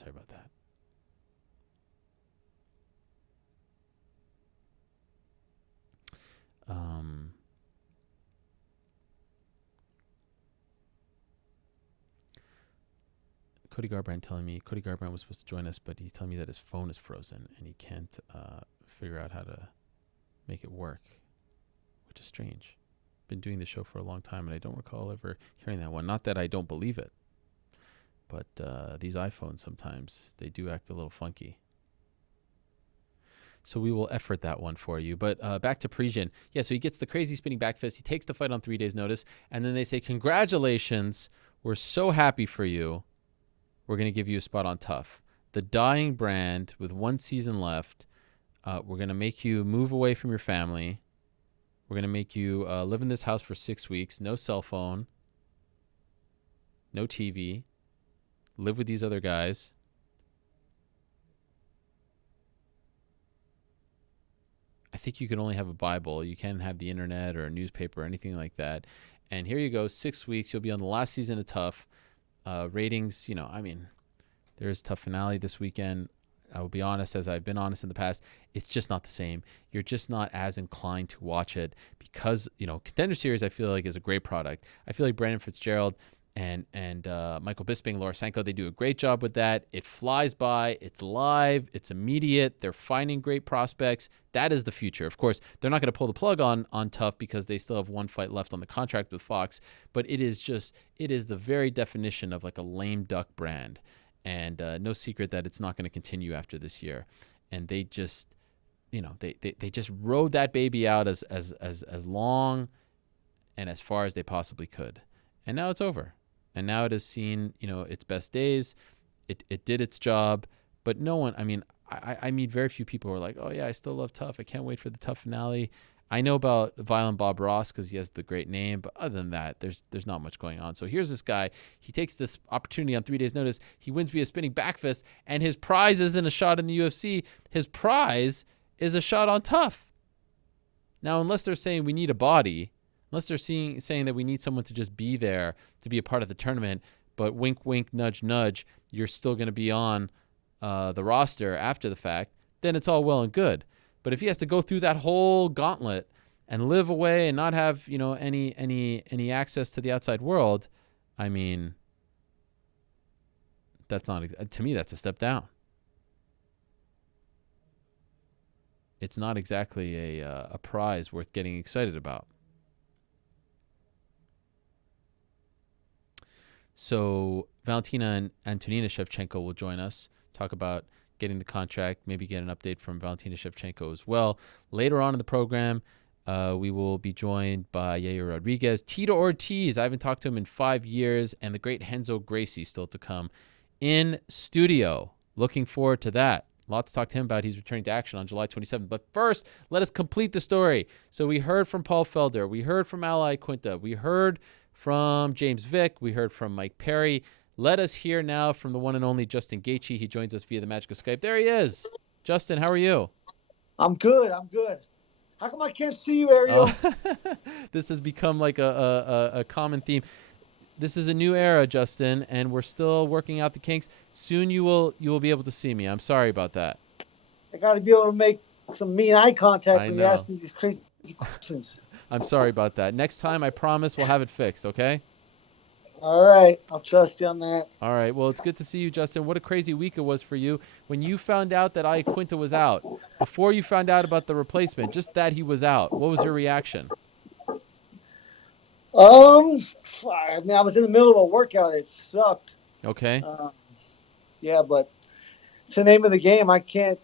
Sorry about that. Cody Garbrandt was supposed to join us, but he's telling me that his phone is frozen and he can't figure out how to make it work, which is strange. Been doing the show for a long time, and I don't recall ever hearing that one. Not that I don't believe it, but these iPhones sometimes, they do act a little funky. So we will effort that one for you. But back to Parisian. Yeah, so he gets the crazy spinning back fist. He takes the fight on 3 days' notice, and then they say, congratulations, we're so happy for you. We're going to give you a spot on Tough. The dying brand with 1 season left. We're going to make you move away from your family. We're going to make you live in this house for 6 weeks. No cell phone. No TV. Live with these other guys. I think you can only have a Bible. You can't have the internet or a newspaper or anything like that. And here you go, 6 weeks. You'll be on the last season of Tough. Ratings, there's Tough finale this weekend. I will be honest, as I've been honest in the past, it's just not the same. You're just not as inclined to watch it because, Contender Series, I feel like, is a great product. I feel like Brandon Fitzgerald and Michael Bisping, Laura Sanko, they do a great job with that. It flies by. It's live. It's immediate. They're finding great prospects. That is the future. Of course, they're not going to pull the plug on Tough because they still have 1 fight left on the contract with Fox, but it is the very definition of like a lame duck brand. And no secret that it's not going to continue after this year. And they just, they just rode that baby out as long and as far as they possibly could. And now it's over. And now it has seen, its best days. It did its job. But no one, I meet very few people who are like, oh, yeah, I still love Tough. I can't wait for the Tough finale. I know about Violent Bob Ross because he has the great name, but other than that, there's not much going on. So here's this guy. He takes this opportunity on 3 days' notice. He wins via spinning back fist, and his prize isn't a shot in the UFC. His prize is a shot on Tough. Now, unless they're saying we need a body, unless they're saying that we need someone to just be there to be a part of the tournament, but wink, wink, nudge, nudge, you're still going to be on the roster after the fact, then it's all well and good. But if he has to go through that whole gauntlet and live away and not have, any access to the outside world, that's not, to me, that's a step down. It's not exactly a prize worth getting excited about. So Valentina and Antonina Shevchenko will join us, talk about getting the contract, maybe get an update from Valentina Shevchenko as well. Later on in the program, we will be joined by Yair Rodriguez, Tito Ortiz. I haven't talked to him in 5 years, and the great Renzo Gracie still to come in studio. Looking forward to that. Lots to talk to him about. He's returning to action on July 27th. But first, let us complete the story. So we heard from Paul Felder. We heard from Iaquinta. We heard from James Vick. We heard from Mike Perry. Let us hear now from the one and only Justin Gaethje. He joins us via the magic of Skype. There he is. Justin, how are you? I'm good. How come I can't see you, Ariel? This has become like a common theme. This is a new era, Justin, and we're still working out the kinks. Soon you will be able to see me. I'm sorry about that. I got to be able to make some mean eye contact when you ask me these crazy questions. I'm sorry about that. Next time, I promise we'll have it fixed, okay? All right. I'll trust you on that. All right. Well, it's good to see you, Justin. What a crazy week it was for you. When you found out that Iaquinta was out, before you found out about the replacement, just that he was out, what was your reaction? I was in the middle of a workout. It sucked. Okay. Yeah, but it's the name of the game. I can't,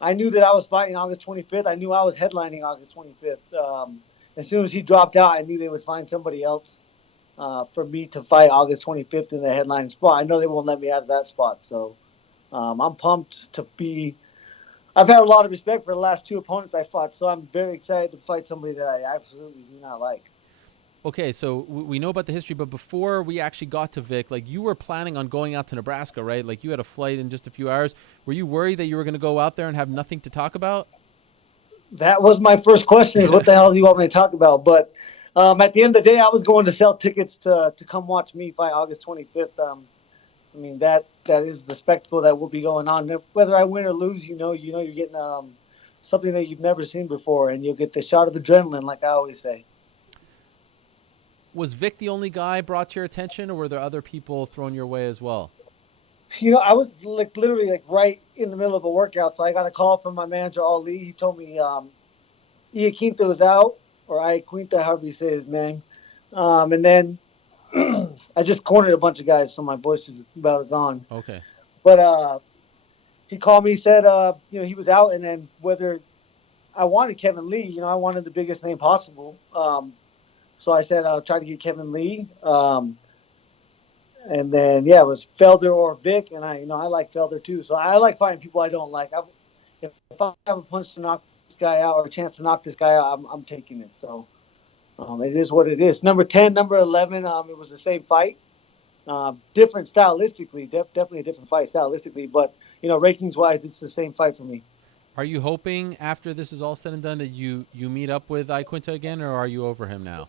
I knew that I was fighting August 25th. I knew I was headlining August 25th. As soon as he dropped out, I knew they would find somebody else for me to fight August 25th in the headlining spot. I know they won't let me out of that spot. So I'm pumped to be – I've had a lot of respect for the last 2 opponents I fought, so I'm very excited to fight somebody that I absolutely do not like. Okay, so we know about the history, but before we actually got to Vic, like you were planning on going out to Nebraska, right? Like you had a flight in just a few hours. Were you worried that you were going to go out there and have nothing to talk about? That was my first question is what the hell do you want me to talk about? But at the end of the day, I was going to sell tickets to come watch me fight August 25th. I mean, that is the spectacle that will be going on. Whether I win or lose, you're getting something that you've never seen before, and you'll get the shot of adrenaline, like I always say. Was Vic the only guy brought to your attention, or were there other people thrown your way as well? I was like literally like right in the middle of a workout, so I got a call from my manager Ali. He told me Iaquinta was out, or Iaquinta, however you say his name, and then I just cornered a bunch of guys, so my voice is about gone. Okay. But he called me, he said he was out, and then whether I wanted Kevin Lee, I wanted the biggest name possible. So I said I'll try to get Kevin Lee. And then it was Felder or Vic, and I like Felder too. So I like fighting people I don't like. If I have a punch to knock this guy out or a chance to knock this guy out, I'm taking it. So it is what it is. Number 10, number 11, it was the same fight. Different stylistically, definitely a different fight stylistically, but rankings wise, it's the same fight for me. Are you hoping after this is all said and done that you meet up with Iaquinta again, or are you over him now?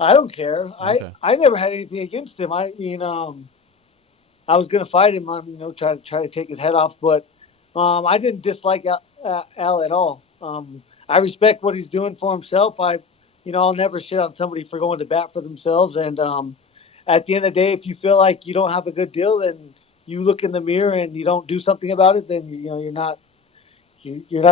I don't care. Okay. I never had anything against him. I was going to fight him. Try to take his head off, but I didn't dislike Al at all. I respect what he's doing for himself. I'll never shit on somebody for going to bat for themselves. And at the end of the day, if you feel like you don't have a good deal, then you look in the mirror and you don't do something about it, then you're not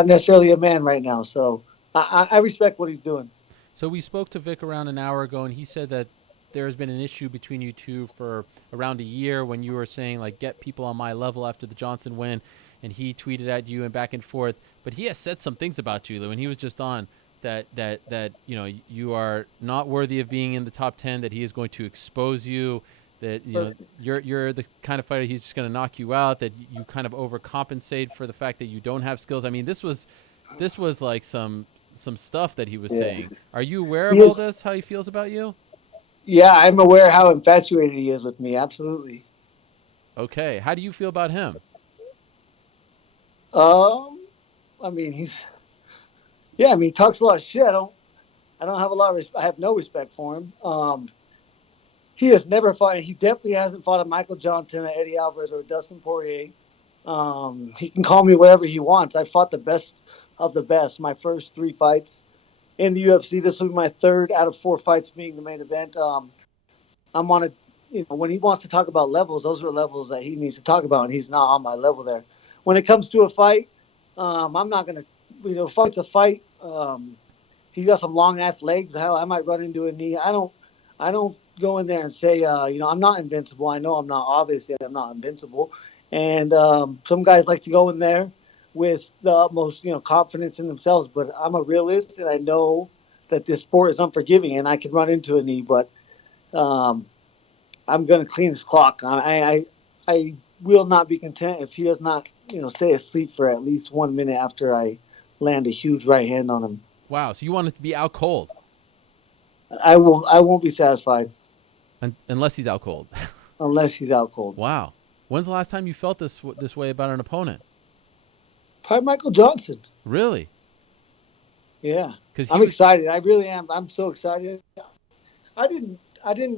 necessarily a man right now. So I respect what he's doing. So we spoke to Vic around an hour ago, and he said that there has been an issue between you two for around a year when you were saying, like, get people on my level after the Johnson win, and he tweeted at you and back and forth. But he has said some things about you when he was just on that you are not worthy of being in the top 10, that he is going to expose you, that you're the kind of fighter he's just going to knock you out, that you kind of overcompensate for the fact that you don't have skills. I mean, this was like some stuff that he was saying. Are you aware of all this, how he feels about you? Yeah, I'm aware how infatuated he is with me. Absolutely. Okay. How do you feel about him? I mean, he talks a lot of shit. I don't have a lot of I have no respect for him. He has never fought. He definitely hasn't fought a Michael Johnson, Eddie Alvarez, or Dustin Poirier. He can call me whatever he wants. I fought the best of the best. My first 3 fights in the UFC. This will be my 3rd out of 4 fights being the main event. I'm on when he wants to talk about levels, those are levels that he needs to talk about, and he's not on my level there. When it comes to a fight, I'm not going to, fight's a fight. He's got some long ass legs. Hell, I might run into a knee. I don't go in there and say, I'm not invincible. I know I'm not. Obviously, I'm not invincible. And some guys like to go in there with the utmost, confidence in themselves. But I'm a realist, and I know that this sport is unforgiving, and I can run into a knee. But I'm going to clean his clock. I will not be content if he does not, stay asleep for at least 1 minute after I land a huge right hand on him. Wow. So you want it to be out cold? I won't be satisfied unless he's out cold. Unless he's out cold. Wow. When's the last time you felt this way about an opponent? Probably Michael Johnson. Really? Yeah. I'm excited. I really am. I'm so excited. I didn't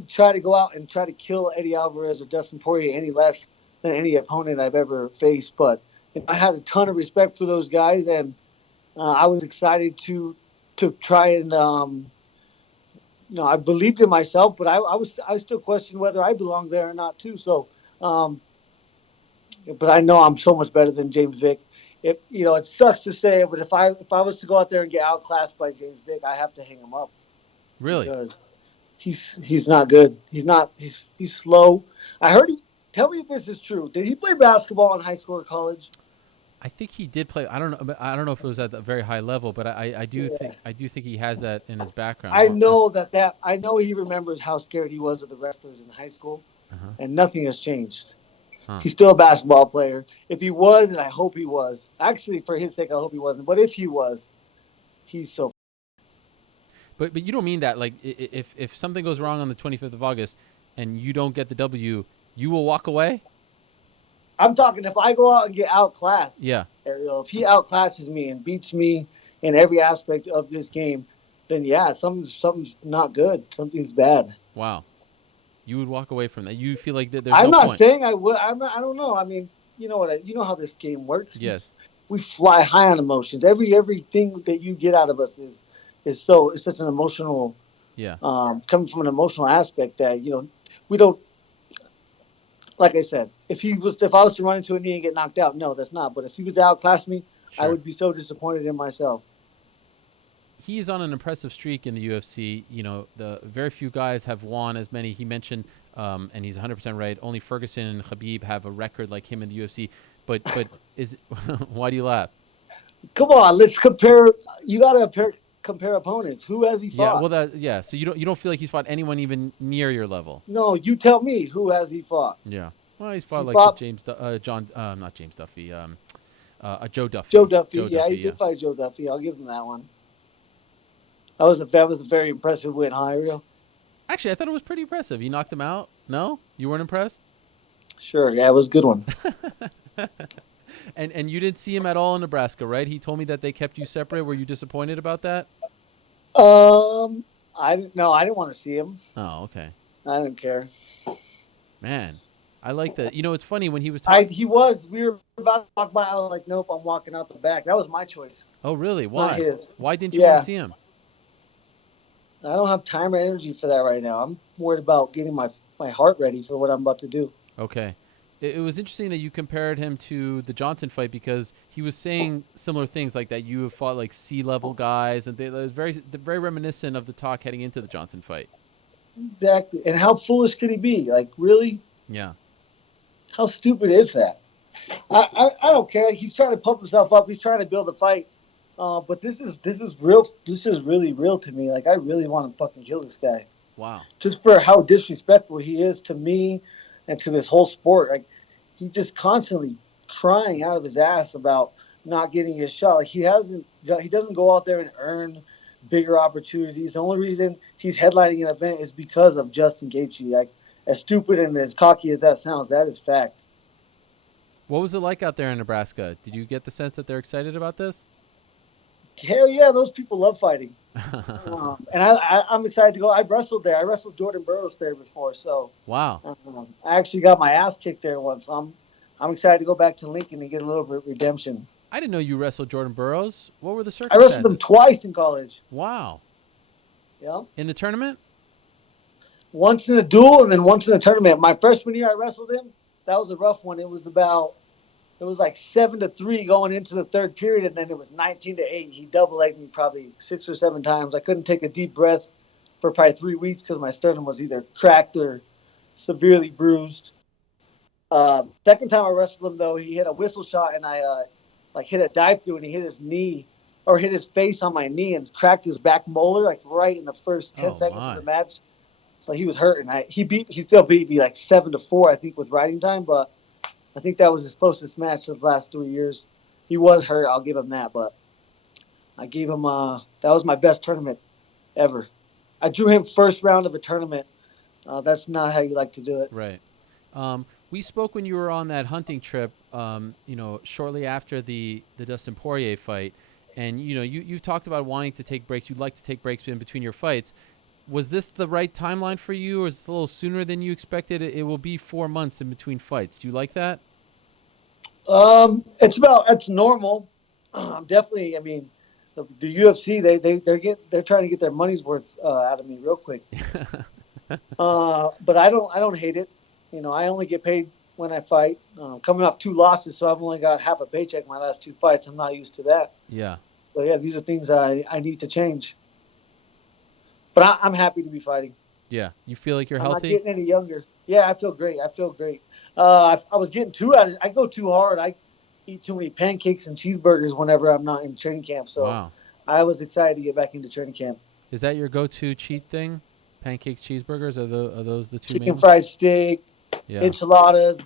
try to go out and try to kill Eddie Alvarez or Dustin Poirier any less than any opponent I've ever faced, but I had a ton of respect for those guys, and I was excited to try and I believed in myself, but I still questioned whether I belonged there or not too. So, but I know I'm so much better than James Vick. It sucks to say it, but if I was to go out there and get outclassed by James Vick, I have to hang him up. Really? Because he's not good. He's slow. I heard him. Tell me if this is true. Did he play basketball in high school or college? I think he did play. I don't know. I don't know if it was at a very high level, but I do think he has that in his background. I know I know he remembers how scared he was of the wrestlers in high school, and nothing has changed. He's still a basketball player. If he was, and I hope he was. Actually, for his sake, I hope he wasn't. But if he was, he's so. But you don't mean that, like, if something goes wrong on the 25th of August and you don't get the W, you will walk away? I'm talking if I go out and get outclassed. Yeah. Ariel, if he outclasses me and beats me in every aspect of this game, then yeah, something's not good. Something's bad. Wow. You would walk away from that. You feel like there's I'm no not point. saying I would. I'm not, I don't know. I mean, you know how this game works. Yes. We fly high on emotions. Everything that you get out of us is such an emotional, Yeah. coming from an emotional aspect that we don't. Like I said, if I was to run into a knee and get knocked out, no, that's not. But if he was to outclass me, I Sure. would be so disappointed in myself. He's on an impressive streak in the UFC. The very few guys have won as many. He mentioned, and he's 100% right. Only Ferguson and Khabib have a record like him in the UFC. But is why do you laugh? Come on, let's compare. You got to compare opponents. Who has he Yeah. fought? Well, yeah. So you don't feel like he's fought anyone even near your level. No, you tell me. Who has he fought? Yeah. Well, he's fought He like the fought James, John, not James Duffy, Joe Duffy. Joe Duffy. Joe Yeah, he Duffy. Yeah. did fight Joe Duffy. I'll give him that one. That was a very impressive win, huh, Ariel? Actually, I thought it was pretty impressive. You knocked him out. No, you weren't impressed. Sure. Yeah, it was a good one. And you didn't see him at all in Nebraska, right? He told me that they kept you separate. Were you disappointed about that? I didn't. No, I didn't want to see him. Oh, okay. I didn't care. Man, I like that. It's funny when he was talking. He was. We were about to walk by. I was like, nope, I'm walking out the back. That was my choice, Oh, really? Why? not his. Why didn't you want Yeah, to see him? I don't have time or energy for that right now. I'm worried about getting my heart ready for what I'm about to do. Okay. It was interesting that you compared him to the Johnson fight because he was saying similar things like that. You have fought like C-level guys, and they was very reminiscent of the talk heading into the Johnson fight. Exactly. And how foolish could he be? Like, really? Yeah. How stupid is that? I don't care. He's trying to pump himself up. He's trying to build a fight. But this is real. This is really real to me. Like, I really want to fucking kill this guy. Wow. Just for how disrespectful he is to me and to this whole sport. Like, he just constantly crying out of his ass about not getting his shot. Like, he doesn't go out there and earn bigger opportunities. The only reason he's headlining an event is because of Justin Gaethje. Like, as stupid and as cocky as that sounds, that is fact. What was it like out there in Nebraska? Did you get the sense that they're excited about this? Hell yeah, those people love fighting. And I'm excited to go. I've wrestled there. I wrestled Jordan Burroughs there before, so Wow. I actually got my ass kicked there once. So I'm excited to go back to Lincoln and get a little bit of redemption. I didn't know you wrestled Jordan Burroughs. What were the I circumstances? wrestled him twice in college. Wow. Yeah, In the tournament? once in a duel and then once in a tournament. My freshman year, I wrestled him. That was a rough one. It was like 7-3 going into the third period, and then it was 19-8. He double-legged me probably 6 or 7 times. I couldn't take a deep breath for probably 3 weeks because my sternum was either cracked or severely bruised. Second time I wrestled him, though, he hit a whistle shot, and I hit a dive through, and he hit his knee or hit his face on my knee and cracked his back molar like right in the first 10 seconds of the match. So he was hurt, and he still beat me like 7-4, I think, with riding time, but I think that was his closest match of the last 3 years. He was hurt, I'll give him that, but I gave him that was my best tournament ever. I drew him first round of a tournament. That's not how you like to do it. Right. We spoke when you were on that hunting trip, shortly after the Dustin Poirier fight, and you talked about wanting to take breaks. You'd like to take breaks in between your fights. Was this the right timeline for you, or is it a little sooner than you expected? It will be 4 months in between fights. Do you like that? It's normal. Definitely. I mean, the UFC they're trying to get their money's worth out of me real quick. But I don't hate it. I only get paid when I fight. Coming off 2 losses, so I've only got half a paycheck my last 2 fights. I'm not used to that. Yeah. So yeah, these are things I need to change. But I'm happy to be fighting. Yeah. You feel like you're I'm healthy? not getting any younger. Yeah, I feel great. I was getting I go too hard. I eat too many pancakes and cheeseburgers whenever I'm not in training camp. So Wow. I was excited to get back into training camp. Is that your go-to cheat thing? Pancakes, cheeseburgers? Are those the two main Chicken ones? fried steak, Yeah. enchiladas,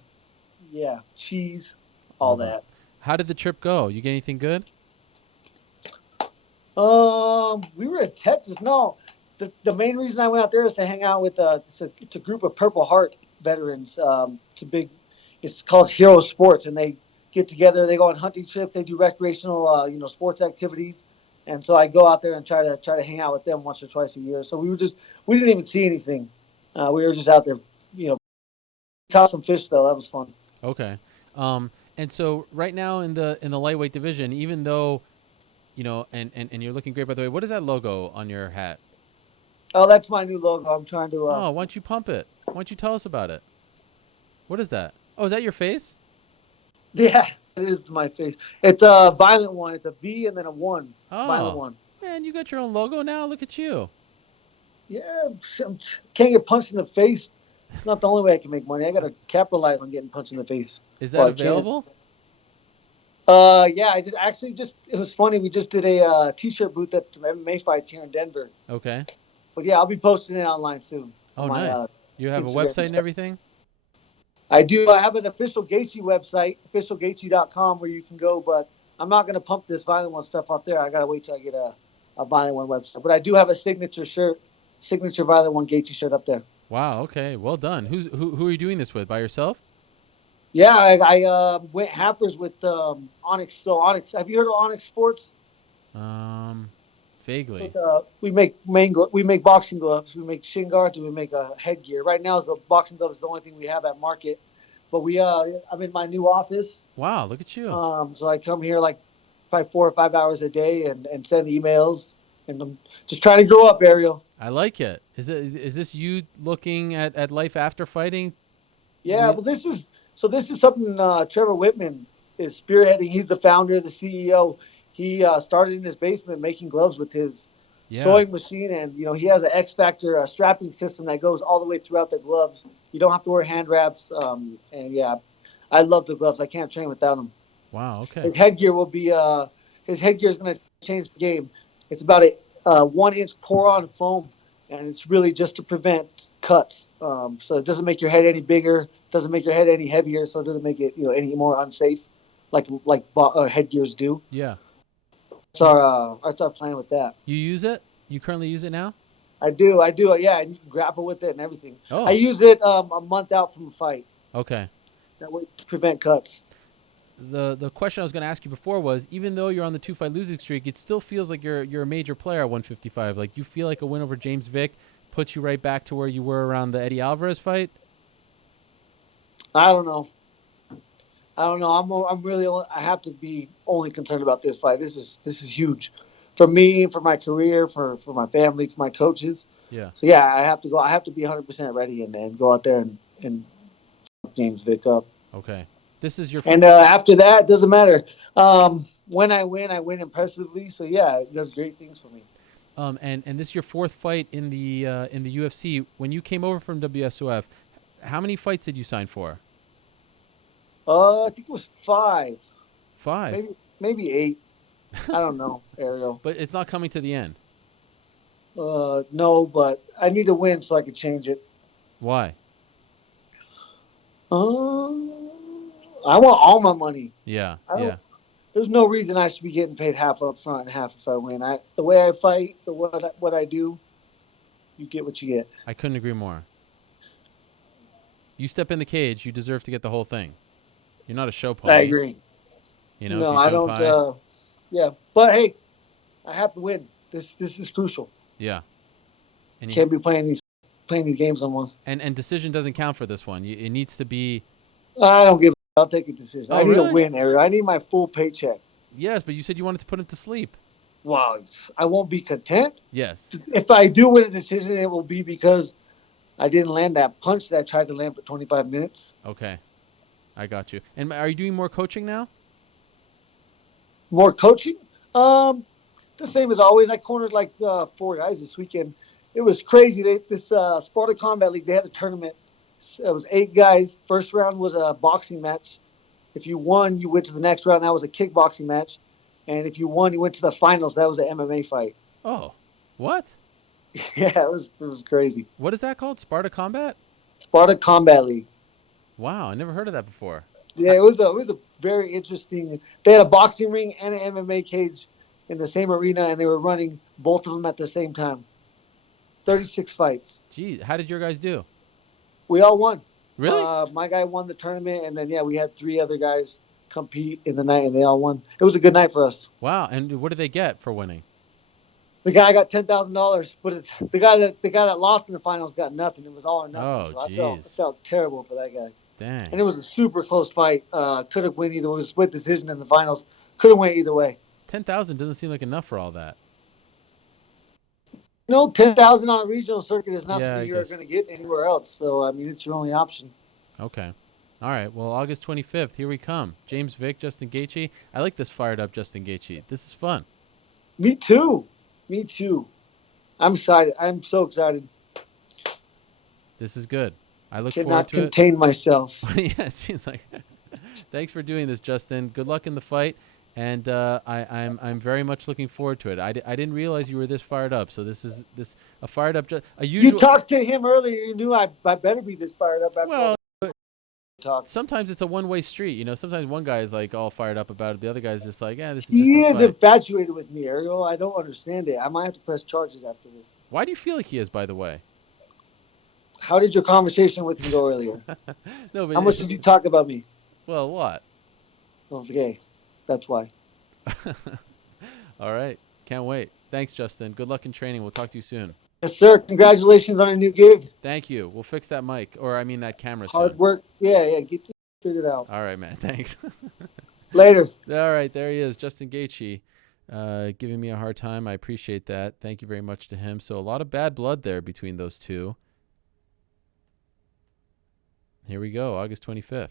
cheese, all Love that. How did the trip go? You get anything good? We were in Texas. No, the main reason I went out there is to hang out with it's a group of Purple Heart veterans. It's called Hero Sports, and they get together. They go on hunting trips. They do recreational, sports activities, and so I go out there and try to hang out with them once or twice a year. So we didn't even see anything. We were just out there caught some fish though. That was fun. Okay. And so right now in the lightweight division, even though and you're looking great, by the way. What is that logo on your hat? Oh, that's my new logo. I'm trying to. Oh, why don't you pump it? Why don't you tell us about it? What is that? Oh, is that your face? Yeah, it is my face. It's a violent one. It's a V and then a 1. Violent Oh, one. man, you got your own logo now. Look at you. Yeah, can't get punched in the face. It's not the only way I can make money. I got to capitalize on getting punched in the face. Is that available? Yeah, I just it was funny. We just did a T-shirt booth at some MMA fights here in Denver. Okay. But yeah, I'll be posting it online soon. Oh, nice. You have Instagram a website and everything? I do. I have an official Gaethje website, officialgaethje.com, where you can go. But I'm not going to pump this violent one stuff out there. I got to wait till I get a violent one website. But I do have a signature violent one Gaethje shirt up there. Wow. Okay. Well done. Who are you doing this with? By yourself? Yeah, I went halfers with Onyx. So Onyx, have you heard of Onyx Sports? Vaguely. So, we make boxing gloves, we make shin guards, and we make headgear. Right now, the boxing gloves is the only thing we have at market. But I'm in my new office. Wow, look at you. So I come here like probably 4 or 5 hours a day and send emails, and I'm just trying to grow up, Ariel. I like it. Is this you looking at life after fighting? Yeah, well, this is something Trevor Whitman is spearheading. He's the founder, the CEO. He started in his basement making gloves with his sewing machine, and he has an X Factor strapping system that goes all the way throughout the gloves. You don't have to wear hand wraps, and yeah, I love the gloves. I can't train without them. Wow. Okay. His headgear will be is going to change the game. It's about a 1-inch pour-on foam, and it's really just to prevent cuts. So it doesn't make your head any bigger, doesn't make your head any heavier, so it doesn't make it any more unsafe, like headgears do. Yeah. That's our plan with that. You use it? You currently use it now? I do. Yeah, and you can grapple with it and everything. Oh. I use it a month out from a fight. Okay. That way to prevent cuts. The question I was going to ask you before was, even though you're on the 2-fight losing streak, it still feels like you're a major player at 155. Like, you feel like a win over James Vick puts you right back to where you were around the Eddie Alvarez fight? I don't know. I'm really I have to be only concerned about this fight. This is huge for me, for my career, for my family, for my coaches. Yeah. So yeah, I have to go. I have to be 100% ready and go out there and James Vick up. Okay. This is your. And after that, it doesn't matter. When I win impressively. So yeah, it does great things for me. And this is your 4th fight in the UFC. When you came over from WSOF, how many fights did you sign for? I think it was 5. 5. Maybe 8. I don't know, Ariel. But it's not coming to the end. No, but I need to win so I can change it. Why? I want all my money. Yeah. There's no reason I should be getting paid half up front and half if I win. The way I fight, what I do, you get what you get. I couldn't agree more. You step in the cage, you deserve to get the whole thing. You're not a show pony. I agree. No, I don't. Yeah, but hey, I have to win. This is crucial. Yeah. And you can't be playing these games on one. And decision doesn't count for this one. It needs to be. I don't give. I'll take a decision. Oh, I need really? to win, Ariel. I need my full paycheck. Yes, but you said you wanted to put him to sleep. Wow, I won't be content. Yes. If I do win a decision, it will be because I didn't land that punch that I tried to land for 25 minutes. Okay. I got you. And are you doing more coaching now? More coaching? The same as always. I cornered like 4 guys this weekend. It was crazy. This Sparta Combat League, they had a tournament. It was 8 guys. First round was a boxing match. If you won, you went to the next round. That was a kickboxing match. And if you won, you went to the finals. That was an MMA fight. Oh, what? Yeah, it was crazy. What is that called? Sparta Combat? Sparta Combat League. Wow, I never heard of that before. Yeah, it was a very interesting. They had a boxing ring and an MMA cage in the same arena, and they were running both of them at the same time. 36 fights. Gee, how did your guys do? We all won. Really? My guy won the tournament, and then we had 3 other guys compete in the night, and they all won. It was a good night for us. Wow! And what did they get for winning? The guy got $10,000, but the guy that lost in the finals got nothing. It was all or nothing. Oh, so jeez. I felt terrible for that guy. Dang. And it was a super close fight. Could have went either. It was a split decision in the finals. Could have went either way. 10,000 doesn't seem like enough for all that. 10,000 on a regional circuit is not Yeah, something I you're guess. going to get anywhere else. So I mean, it's your only option. Okay. All right. Well, August 25th, here we come. James Vick, Justin Gaethje. I like this fired up Justin Gaethje. This is fun. Me too. Me too. I'm excited. I'm so excited. This is good. I look forward Cannot to it. contain myself. Yeah, it seems like. Thanks for doing this, Justin. Good luck in the fight, and I'm very much looking forward to it. I didn't realize you were this fired up. So this is a fired up. A You usual. talked to him earlier. You knew I better be this fired up after all Well, the talks. sometimes it's a one-way street. You know, sometimes one guy is like all fired up about it, the other guy's just like, yeah, this is just He a is fight. infatuated with me, Ariel. I don't understand it. I might have to press charges after this. Why do you feel like he is, by the way? How did your conversation with him go earlier? No, but How much did you talk about me? Well, what? Okay, that's why. All right. Can't wait. Thanks, Justin. Good luck in training. We'll talk to you soon. Yes, sir. Congratulations on a new gig. Thank you. We'll fix that mic, or I mean that camera Hard soon. work. Yeah. Get this figured out. All right, man. Thanks. Later. All right, there he is, Justin Gaethje, giving me a hard time. I appreciate that. Thank you very much to him. So a lot of bad blood there between those two. Here we go, August 25th.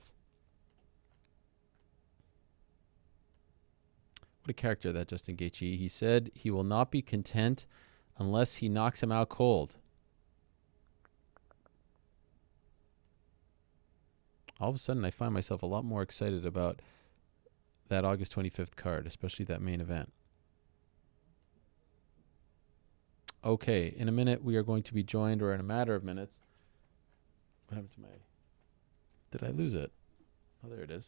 What a character, that Justin Gaethje. He said he will not be content unless he knocks him out cold. All of a sudden, I find myself a lot more excited about that August 25th card, especially that main event. Okay, in a minute, we are going to be joined, or in a matter of minutes. What happened to my... Did I lose it? Oh, there it is.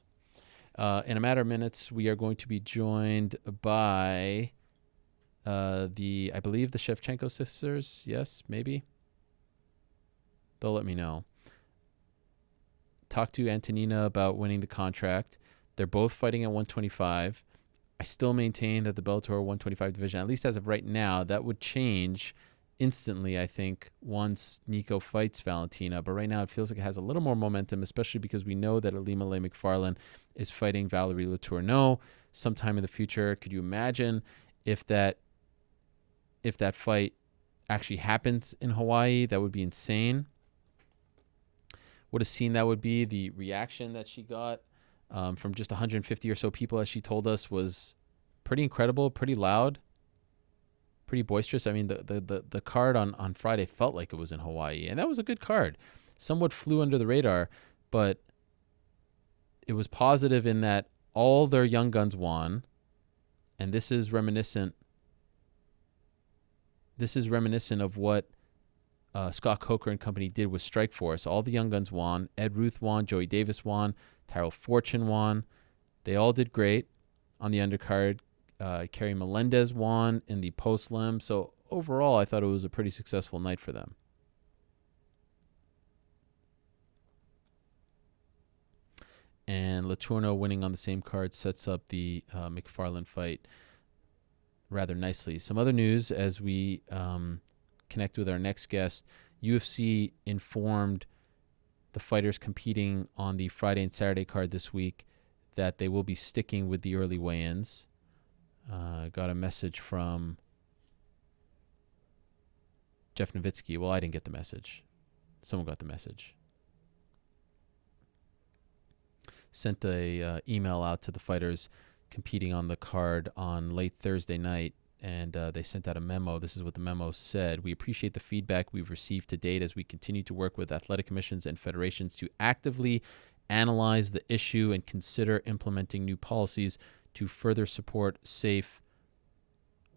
In a matter of minutes, we are going to be joined by I believe the Shevchenko sisters. Yes, maybe. They'll let me know. Talk to Antonina about winning the contract. They're both fighting at 125. I still maintain that the Bellator 125 division, at least as of right now, that would change instantly, I think, once Nicco fights Valentina. But right now it feels like it has a little more momentum, especially because we know that Alima Lay McFarlane is fighting Valerie Letourneau sometime in the future. Could you imagine if that fight actually happens in Hawaii? That would be insane. What a scene that would be. The reaction that she got from just 150 or so people, as she told us, was pretty incredible, pretty loud, pretty boisterous. I mean, the card on Friday felt like it was in Hawaii, and that was a good card. Somewhat flew under the radar, but it was positive in that all their young guns won, and this is reminiscent of what Scott Coker and company did with Strikeforce. All the young guns won. Ed Ruth won. Joey Davis won. Tyrell Fortune won. They all did great on the undercard. Kerry Melendez won in the post-lim. So overall, I thought it was a pretty successful night for them. And Letourneau winning on the same card sets up the McFarlane fight rather nicely. Some other news as we connect with our next guest. UFC informed the fighters competing on the Friday and Saturday card this week that they will be sticking with the early weigh-ins. Got a message from Jeff Nowitzki. Well, I didn't get the message. Someone got the message. Sent a email out to the fighters competing on the card on late Thursday night, and they sent out a memo. This is what the memo said. We appreciate the feedback we've received to date as we continue to work with athletic commissions and federations to actively analyze the issue and consider implementing new policies to further support safe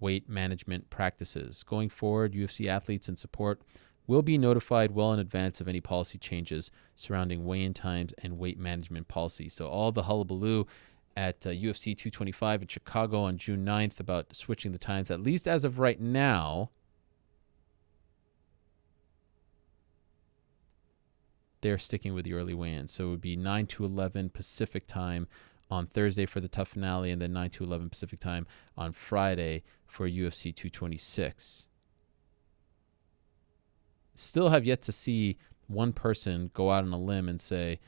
weight management practices. Going forward, UFC athletes and support will be notified well in advance of any policy changes surrounding weigh-in times and weight management policies. So all the hullabaloo at UFC 225 in Chicago on June 9th about switching the times, at least as of right now, they're sticking with the early weigh-in. So it would be 9 to 11 Pacific time on Thursday for the tough finale, and then 9 to 11 Pacific time on Friday for UFC 226. Still have yet to see one person go out on a limb and say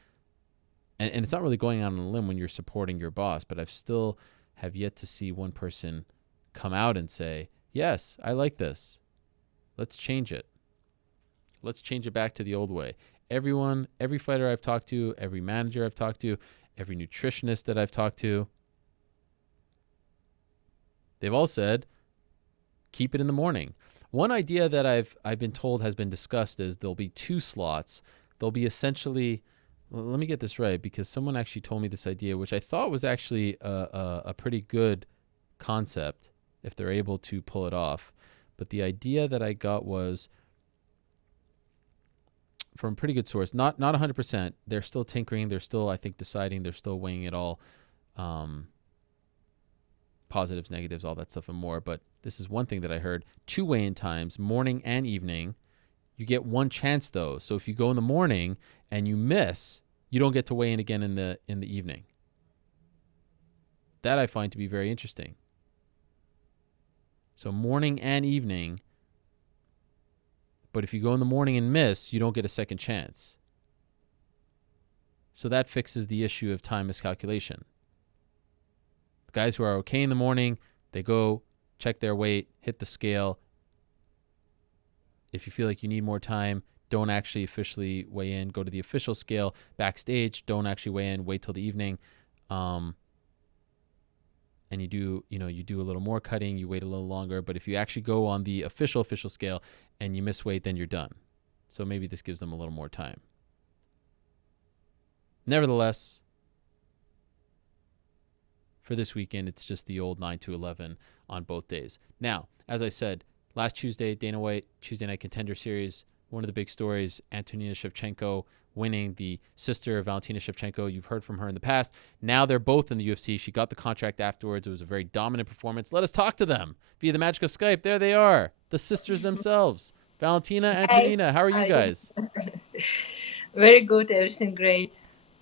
and it's not really going out on a limb when you're supporting your boss, but I've still have yet to see one person come out and say, yes, I like this. Let's change it. Let's change it back to the old way. Everyone, every fighter I've talked to, every manager I've talked to, every nutritionist that I've talked to, they've all said, keep it in the morning. One idea that I've been told has been discussed is there'll be 2 slots. There'll be essentially, let me get this right, because someone actually told me this idea, which I thought was actually a pretty good concept if they're able to pull it off. But the idea that I got was from a pretty good source, not 100%. They're still tinkering. They're still, I think, deciding. They're still weighing it all, positives, negatives, all that stuff and more. But this is one thing that I heard: 2 weigh-in times, morning and evening. You get 1 chance though. So if you go in the morning and you miss, you don't get to weigh in again in the evening. That I find to be very interesting. So morning and evening. But if you go in the morning and miss, you don't get a second chance. So that fixes the issue of time miscalculation. The guys who are okay in the morning, they go check their weight, hit the scale. If you feel like you need more time, don't actually officially weigh in. Go to the official scale backstage. Don't actually weigh in. Wait till the evening. And you do a little more cutting, you wait a little longer. But if you actually go on the official scale and you miss weight, then you're done. So maybe this gives them a little more time. Nevertheless, for this weekend, it's just the old 9 to 11 on both days. Now, as I said, last Tuesday, Dana White, Tuesday Night Contender Series, one of the big stories, Antonina Shevchenko winning, the sister of Valentina Shevchenko. You've heard from her in the past. Now they're both in the UFC. She got the contract afterwards. It was a very dominant performance. Let us talk to them via the magic of Skype. There they are, the sisters themselves. Valentina, Antonina, how are you guys? Very good, everything great.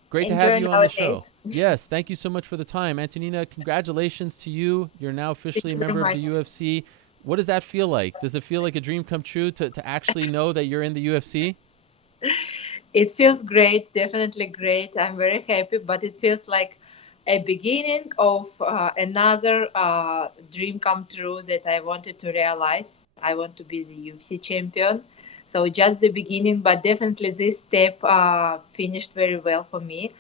Great to have you on the show. Yes, thank you so much for the time. Antonina, congratulations to you. You're now officially a member of the UFC. What does that feel like? Does it feel like a dream come true to actually know that you're in the UFC? It feels great, definitely great. I'm very happy, but it feels like a beginning of another dream come true that I wanted to realize. I want to be the UFC champion. So just the beginning, but definitely this step finished very well for me.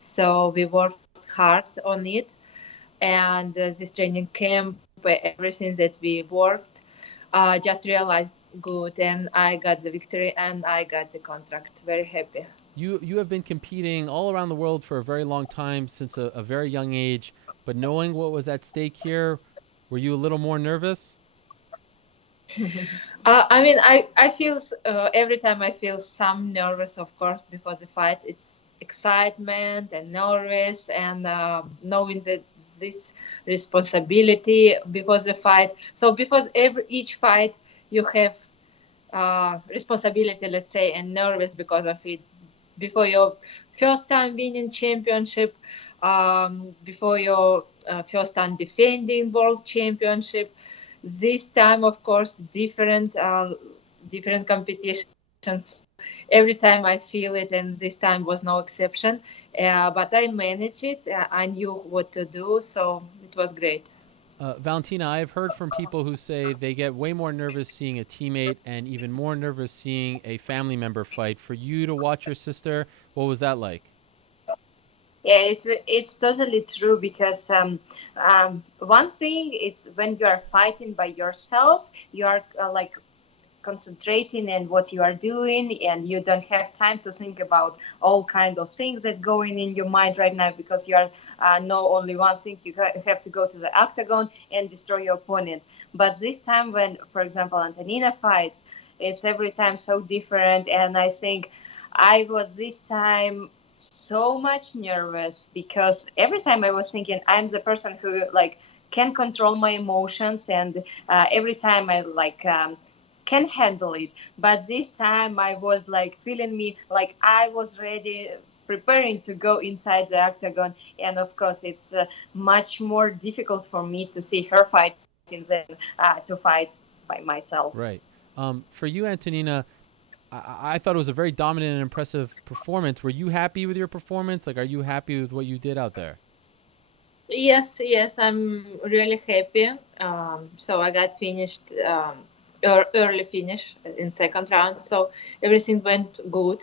So we worked hard on it, and this training camp, everything that we worked, just realized good, and I got the victory and I got the contract. Very happy. You have been competing all around the world for a very long time, since a very young age, but knowing what was at stake here, were you a little more nervous? I mean, I feel every time I feel some nervous, of course, before the fight. It's excitement and nervous, and knowing that this responsibility before the fight. So before each fight, you have responsibility, let's say, and nervous because of it. Before your first time winning championship, before your first time defending world championship. This time, of course, different competitions. Every time I feel it, and this time was no exception. But I managed it. I knew what to do, so it was great. Valentina, I've heard from people who say they get way more nervous seeing a teammate and even more nervous seeing a family member fight. For you to watch your sister, what was that like? Yeah, it's totally true because one thing it's when you are fighting by yourself, you are like concentrating in what you are doing, and you don't have time to think about all kind of things that's going in your mind right now, because you are know only one thing. You have to go to the octagon and destroy your opponent. But this time, when, for example, Antonina fights, it's every time so different, and I think I was this time so much nervous because every time I was thinking I'm the person who like can control my emotions, and every time I like can handle it. But this time I was like feeling me like I was ready, preparing to go inside the octagon. And of course, it's much more difficult for me to see her fighting than to fight by myself. Right. For you, Antonina, I thought it was a very dominant and impressive performance. Were you happy with your performance? Like, are you happy with what you did out there? Yes, I'm really happy. So I got finished early finish in second round. So everything went good,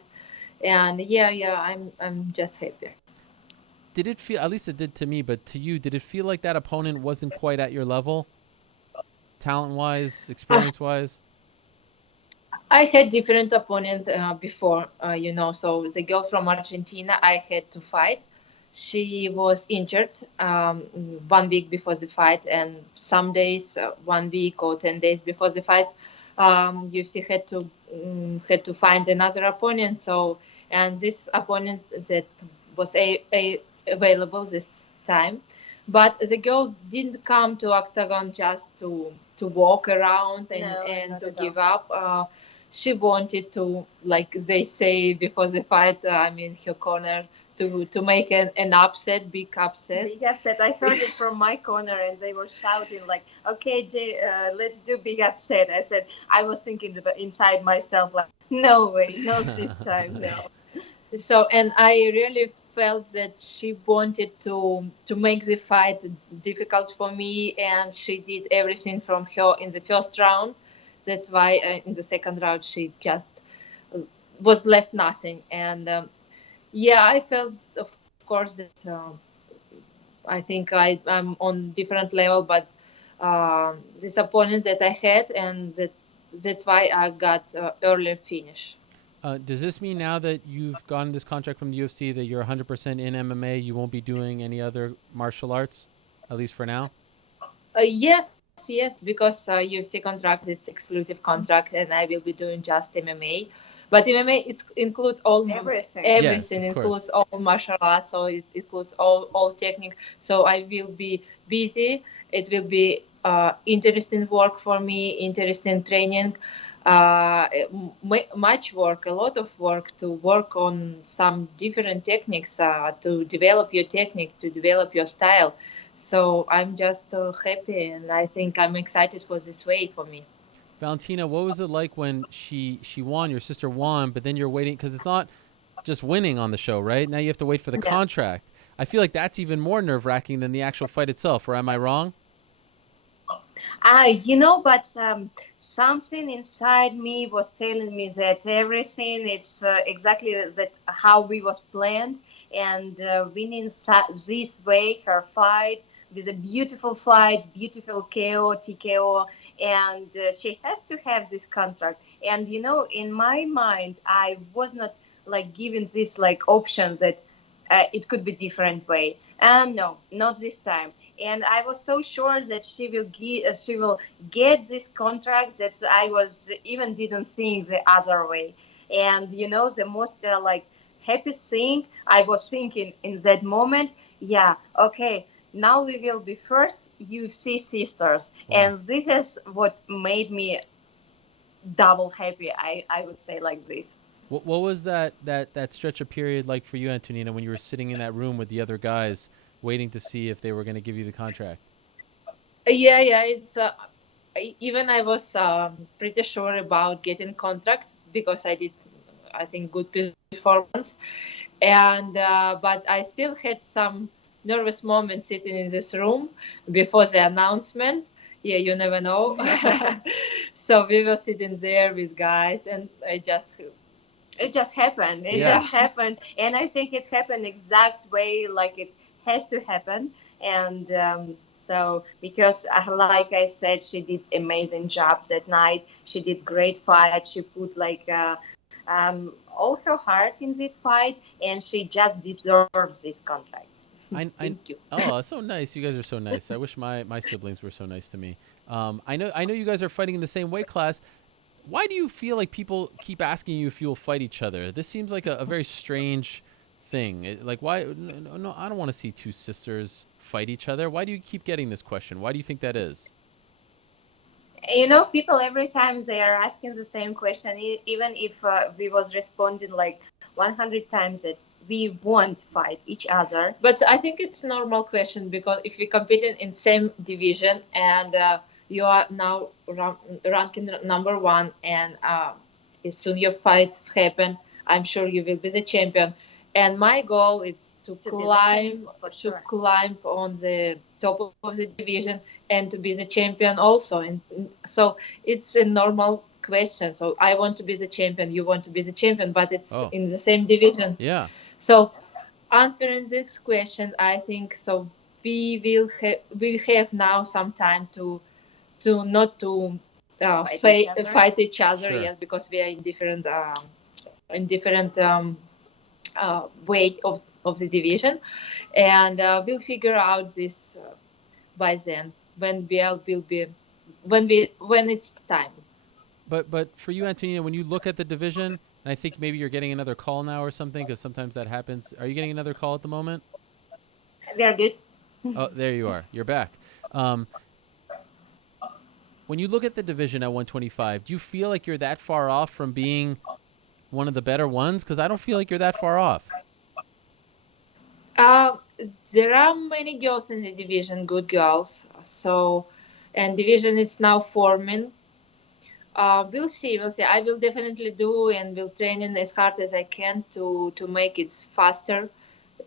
and I'm just happy. Did it feel, at least it did to me, but to you, did it feel like that opponent wasn't quite at your level, talent wise, Uh, experience wise? I had different opponent before, So the girl from Argentina, I had to fight. She was injured 1 week before the fight, and some days, 1 week or 10 days before the fight, UFC had to find another opponent. So, and this opponent that was available this time, but the girl didn't come to octagon just to walk around and to give up. She wanted to, like they say before the fight, her corner to make an upset, big upset. Big upset. I heard it from my corner, and they were shouting like, "Okay, Jay, let's do big upset." I said, I was thinking inside myself like, "No way, not this time, no." So, and I really felt that she wanted to make the fight difficult for me, and she did everything from her in the first round. That's why in the second round she just was left nothing. And I felt, of course, that I think I'm on different level, but this opponent that I had, and that's why I got earlier finish. Does this mean now that you've gotten this contract from the UFC that you're 100% in MMA, you won't be doing any other martial arts, at least for now? Yes, because UFC contract is exclusive contract, and I will be doing just MMA. But MMA includes Everything. Yes, everything of course. includes all martial arts, so it includes all technique. So I will be busy. It will be interesting work for me, interesting training, much work, a lot of work to work on some different techniques, to develop your technique, to develop your style. So I'm just happy, and I think I'm excited for this way for me. Valentina, what was it like when she won, your sister won, but then you're waiting because it's not just winning on the show, right? Now you have to wait for the Yeah. contract. I feel like that's even more nerve-wracking than the actual fight itself, or am I wrong? But something inside me was telling me that everything it's exactly that how we was planned, and winning this way her fight with a beautiful fight, beautiful KO, TKO, and she has to have this contract. And in my mind, I was not like given this like option that it could be different way. No, not this time. And I was so sure that she will get this contract that I was even didn't think the other way. And the most like happy thing I was thinking in that moment, yeah, okay, now we will be first UFC sisters, Wow. and this is what made me double happy. I would say like this. What was that stretch of period like for you, Antonina, when you were sitting in that room with the other guys, waiting to see if they were going to give you the contract? Yeah. It's even I was pretty sure about getting contract because I did, I think, good performance, and but I still had some nervous moments sitting in this room before the announcement. Yeah, you never know. So we were sitting there with guys, and I just It just happened. It Yeah. just happened, and I think it's happened exact way like it has to happen. And so, because like I said, she did amazing job that night. She did great fight. She put like all her heart in this fight, and she just deserves this contract. I Thank you. oh, so nice. You guys are so nice. I wish my siblings were so nice to me. I know you guys are fighting in the same weight class. Why do you feel like people keep asking you if you'll fight each other? This seems like a very strange thing. Like why? No, I don't want to see two sisters fight each other. Why do you keep getting this question? Why do you think that is? People every time they are asking the same question, even if we was responding like 100 times that we won't fight each other. but I think it's a normal question because if we compete in same division and you are now ranking number one, and as soon your fight happen, I'm sure you will be the champion. And my goal is to climb on the top of the division and to be the champion also. And so it's a normal question. So I want to be the champion, you want to be the champion, but it's in the same division. Yeah. So answering this question, I think so. We will have now some time to not to fight each other. Sure. Yes, because we are in different weight of the division, and we'll figure out this by then when BL will be when it's time. But for you, Antonina, when you look at the division, and I think maybe you're getting another call now or something, because sometimes that happens. Are you getting another call at the moment? They're good. Oh, there you are. You're back. When you look at the division at 125, do you feel like you're that far off from being one of the better ones? Because I don't feel like you're that far off. There are many girls in the division, good girls. So, and division is now forming. We'll see. I will definitely do and will train in as hard as I can to make it faster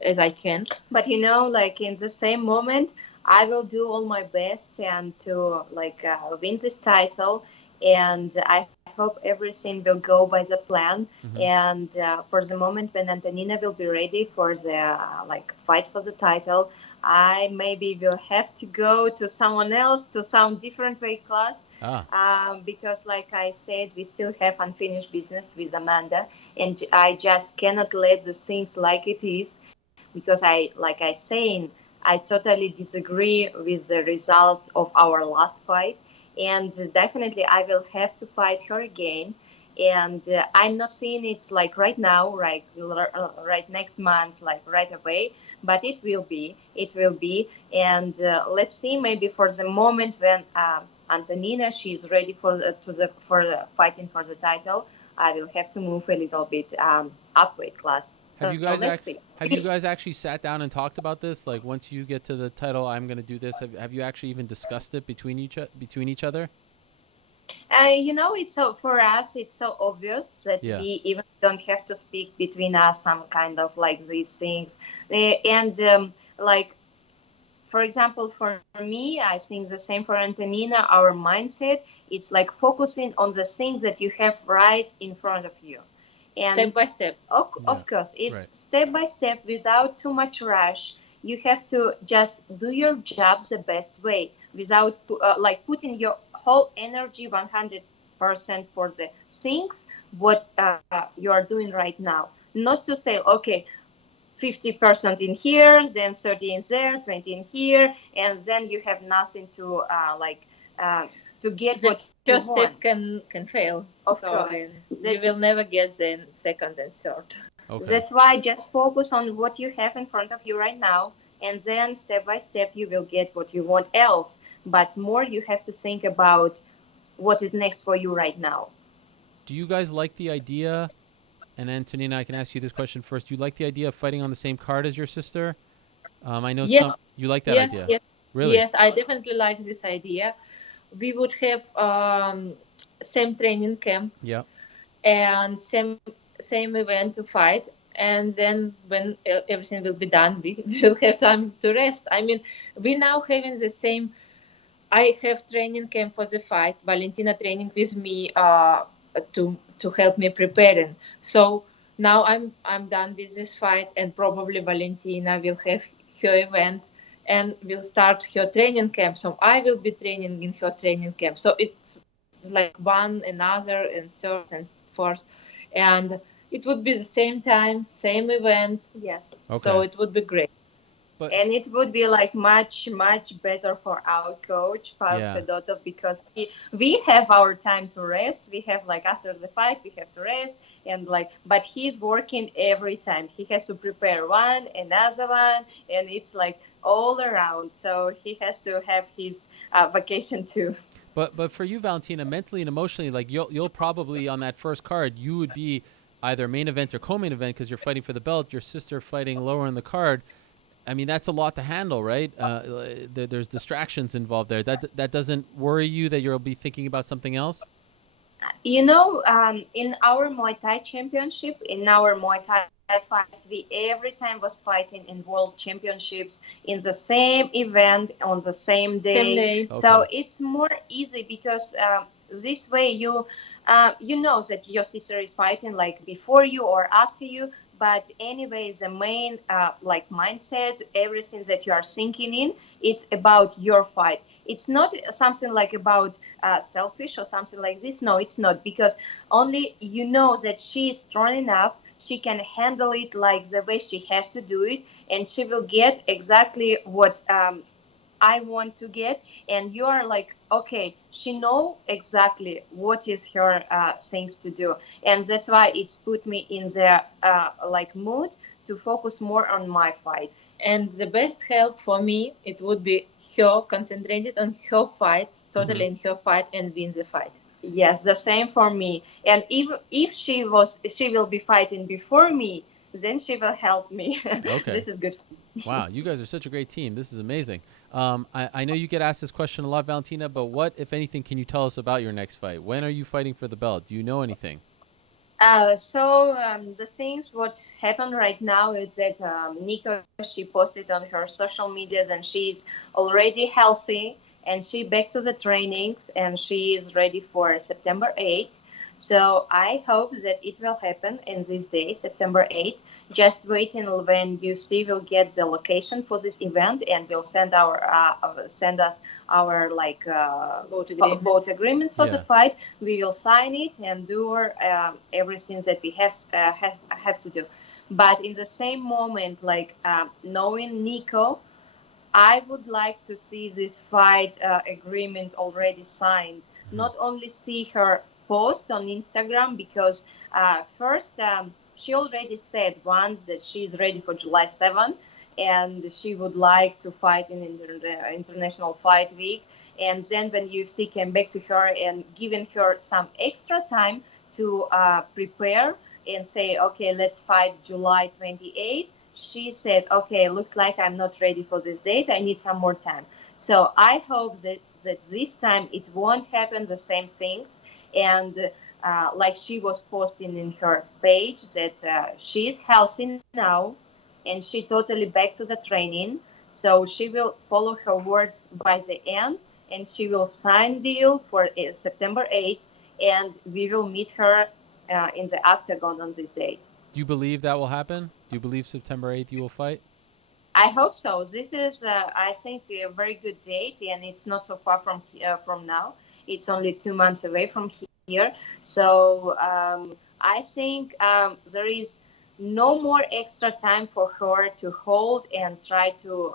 as I can. But like in the same moment, I will do all my best and to win this title, and I hope everything will go by the plan. Mm-hmm. And for the moment when Antonina will be ready for the fight for the title, I maybe will have to go to someone else, to some different weight class. Because like I said, we still have unfinished business with Amanda, and I just cannot let the things like it is, because I totally disagree with the result of our last fight, and definitely I will have to fight her again. And I'm not seeing it right now, right next month, right away, but it will be. And let's see, maybe for the moment when Antonina, she's ready for the fighting for the title, I will have to move a little bit up weight class. Have you guys actually sat down and talked about this? Like, once you get to the title, I'm going to do this. Have you actually even discussed it between each other? It's for us, it's so obvious that we even don't have to speak between us some kind of these things. And for example, for me, I think the same for Antonina. Our mindset, it's focusing on the things that you have right in front of you. And step by step. Of course, it's step by step without too much rush. You have to just do your job the best way without putting your whole energy 100% for the things what you are doing right now. Not to say, okay, 50% in here, then 30 in there, 20 in here, and then you have nothing to to get the what first you step want. can fail. Of course. You will never get the second and third. Okay. That's why just focus on what you have in front of you right now, and then step by step you will get what you want else. But more you have to think about what is next for you right now. Do you guys like the idea? And Antonina, I can ask you this question first. Do you like the idea of fighting on the same card as your sister? I know you like that idea. Yes. Really? Yes, I definitely like this idea. We would have same training camp. Yeah. And same event to fight. And then when everything will be done, we will have time to rest. I mean, we now having the same. I have training camp for the fight. Valentina training with me to help me preparing. So now I'm done with this fight, and probably Valentina will have her event and will start her training camp. So I will be training in her training camp. So it's one, another, and third, and fourth, and it would be the same time, same event. Yes. Okay. So it would be great. And it would be much better for our coach, Pavel Fedotov, because we have our time to rest. We have after the fight we have to rest, and but he's working every time. He has to prepare another one, and it's all around. So he has to have his vacation too. But for you, Valentina, mentally and emotionally, you'll probably on that first card you would be either main event or co-main event because you're fighting for the belt. Your sister fighting lower in the card. I mean, that's a lot to handle, right? There's distractions involved there. That doesn't worry you that you'll be thinking about something else? In our Muay Thai championship, in our Muay Thai fights, we every time was fighting in world championships in the same event on the same Same day. day. So Okay. it's more easy because this way you know that your sister is fighting like before you or after you. But anyway, the main like mindset, everything that you are thinking in, it's about your fight. It's not something like about selfish or something like this. No, it's not, because only you know that she is strong enough, she can handle it like the way she has to do it, and she will get exactly what I want to get. And you are like, okay, she know exactly what is her things to do, and that's why it's put me in the like mood to focus more on my fight. And the best help for me, it would be her concentrated on her fight, Hmm. totally in her fight, and win the fight. Yes, the same for me. And if she will be fighting before me, then she will help me. Okay. This is good. Wow, you guys are such a great team. This is amazing. I know you get asked this question a lot, Valentina, but what, if anything, can you tell us about your next fight? When are you fighting for the belt? Do you know anything? The things what happened right now is that Nicco, she posted on her social medias, and she's already healthy, and she back to the trainings, and she is ready for September 8th. So I hope that it will happen in this day, September 8th. Just waiting when UFC will get the location for this event, and will send us our like both agreements for the Yeah. fight. We will sign it and do everything that we have to do. But in the same moment, like knowing Nicco, I would like to see this fight agreement already signed. Hmm. Not only see her post on Instagram, because first she already said once that she is ready for July 7th, and she would like to fight in the International Fight Week. And then when UFC came back to her and given her some extra time to prepare and say, okay, let's fight July 28th, she said, okay, looks like I'm not ready for this date. I need some more time. So I hope that this time it won't happen the same things. And like she was posting in her page that she is healthy now, and she totally back to the training. So she will follow her words by the end, and she will sign deal for September 8th, and we will meet her in the octagon on this day. Do you believe that will happen? Do you believe September 8th you will fight? I hope so. This is, I think, a very good date, and it's not so far from now. It's only 2 months away from here. So I think there is no more extra time for her to hold and try to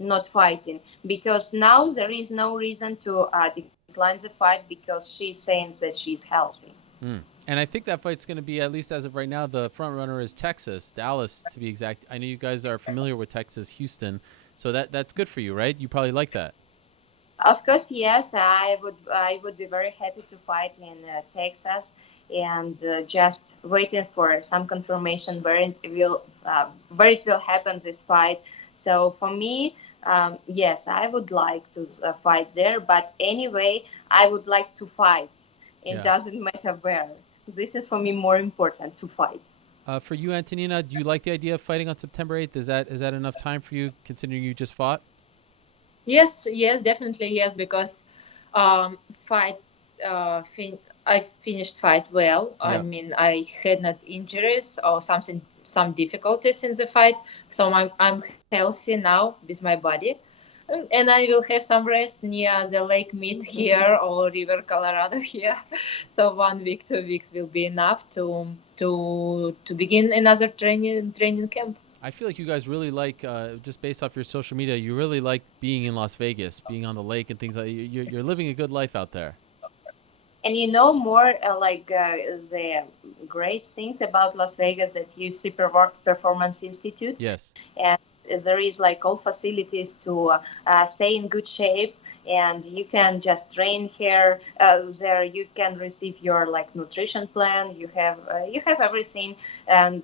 not fighting, because now there is no reason to decline the fight, because she's saying that she's healthy. Mm. And I think that fight's going to be, at least as of right now, the front runner is Texas, Dallas to be exact. I know you guys are familiar with Texas, Houston, so that's good for you, right? You probably like that. Of course, yes. I would be very happy to fight in Texas, and just waiting for some confirmation where it will happen, this fight. So for me, yes, I would like to fight there. But anyway, I would like to fight. It Yeah. doesn't matter where. This is for me more important, to fight. For you, Antonina, do you like the idea of fighting on September 8th? Is that enough time for you, considering you just fought? Yes, yes, definitely yes, because fight I finished fight well. I Yeah. mean, I had not injuries or something, some difficulties in the fight, so I'm healthy now with my body. And I will have some rest near the lake meet here or river Colorado here. So 1 week, 2 weeks will be enough to begin another training camp. I feel like you guys really like, just based off your social media, you really like being in Las Vegas, being on the lake and things like. You're living a good life out there. And you know more the great things about Las Vegas at UFC Performance Institute, Yes. and there is like all facilities to stay in good shape, and you can just train here. There you can receive your like nutrition plan. You have everything, and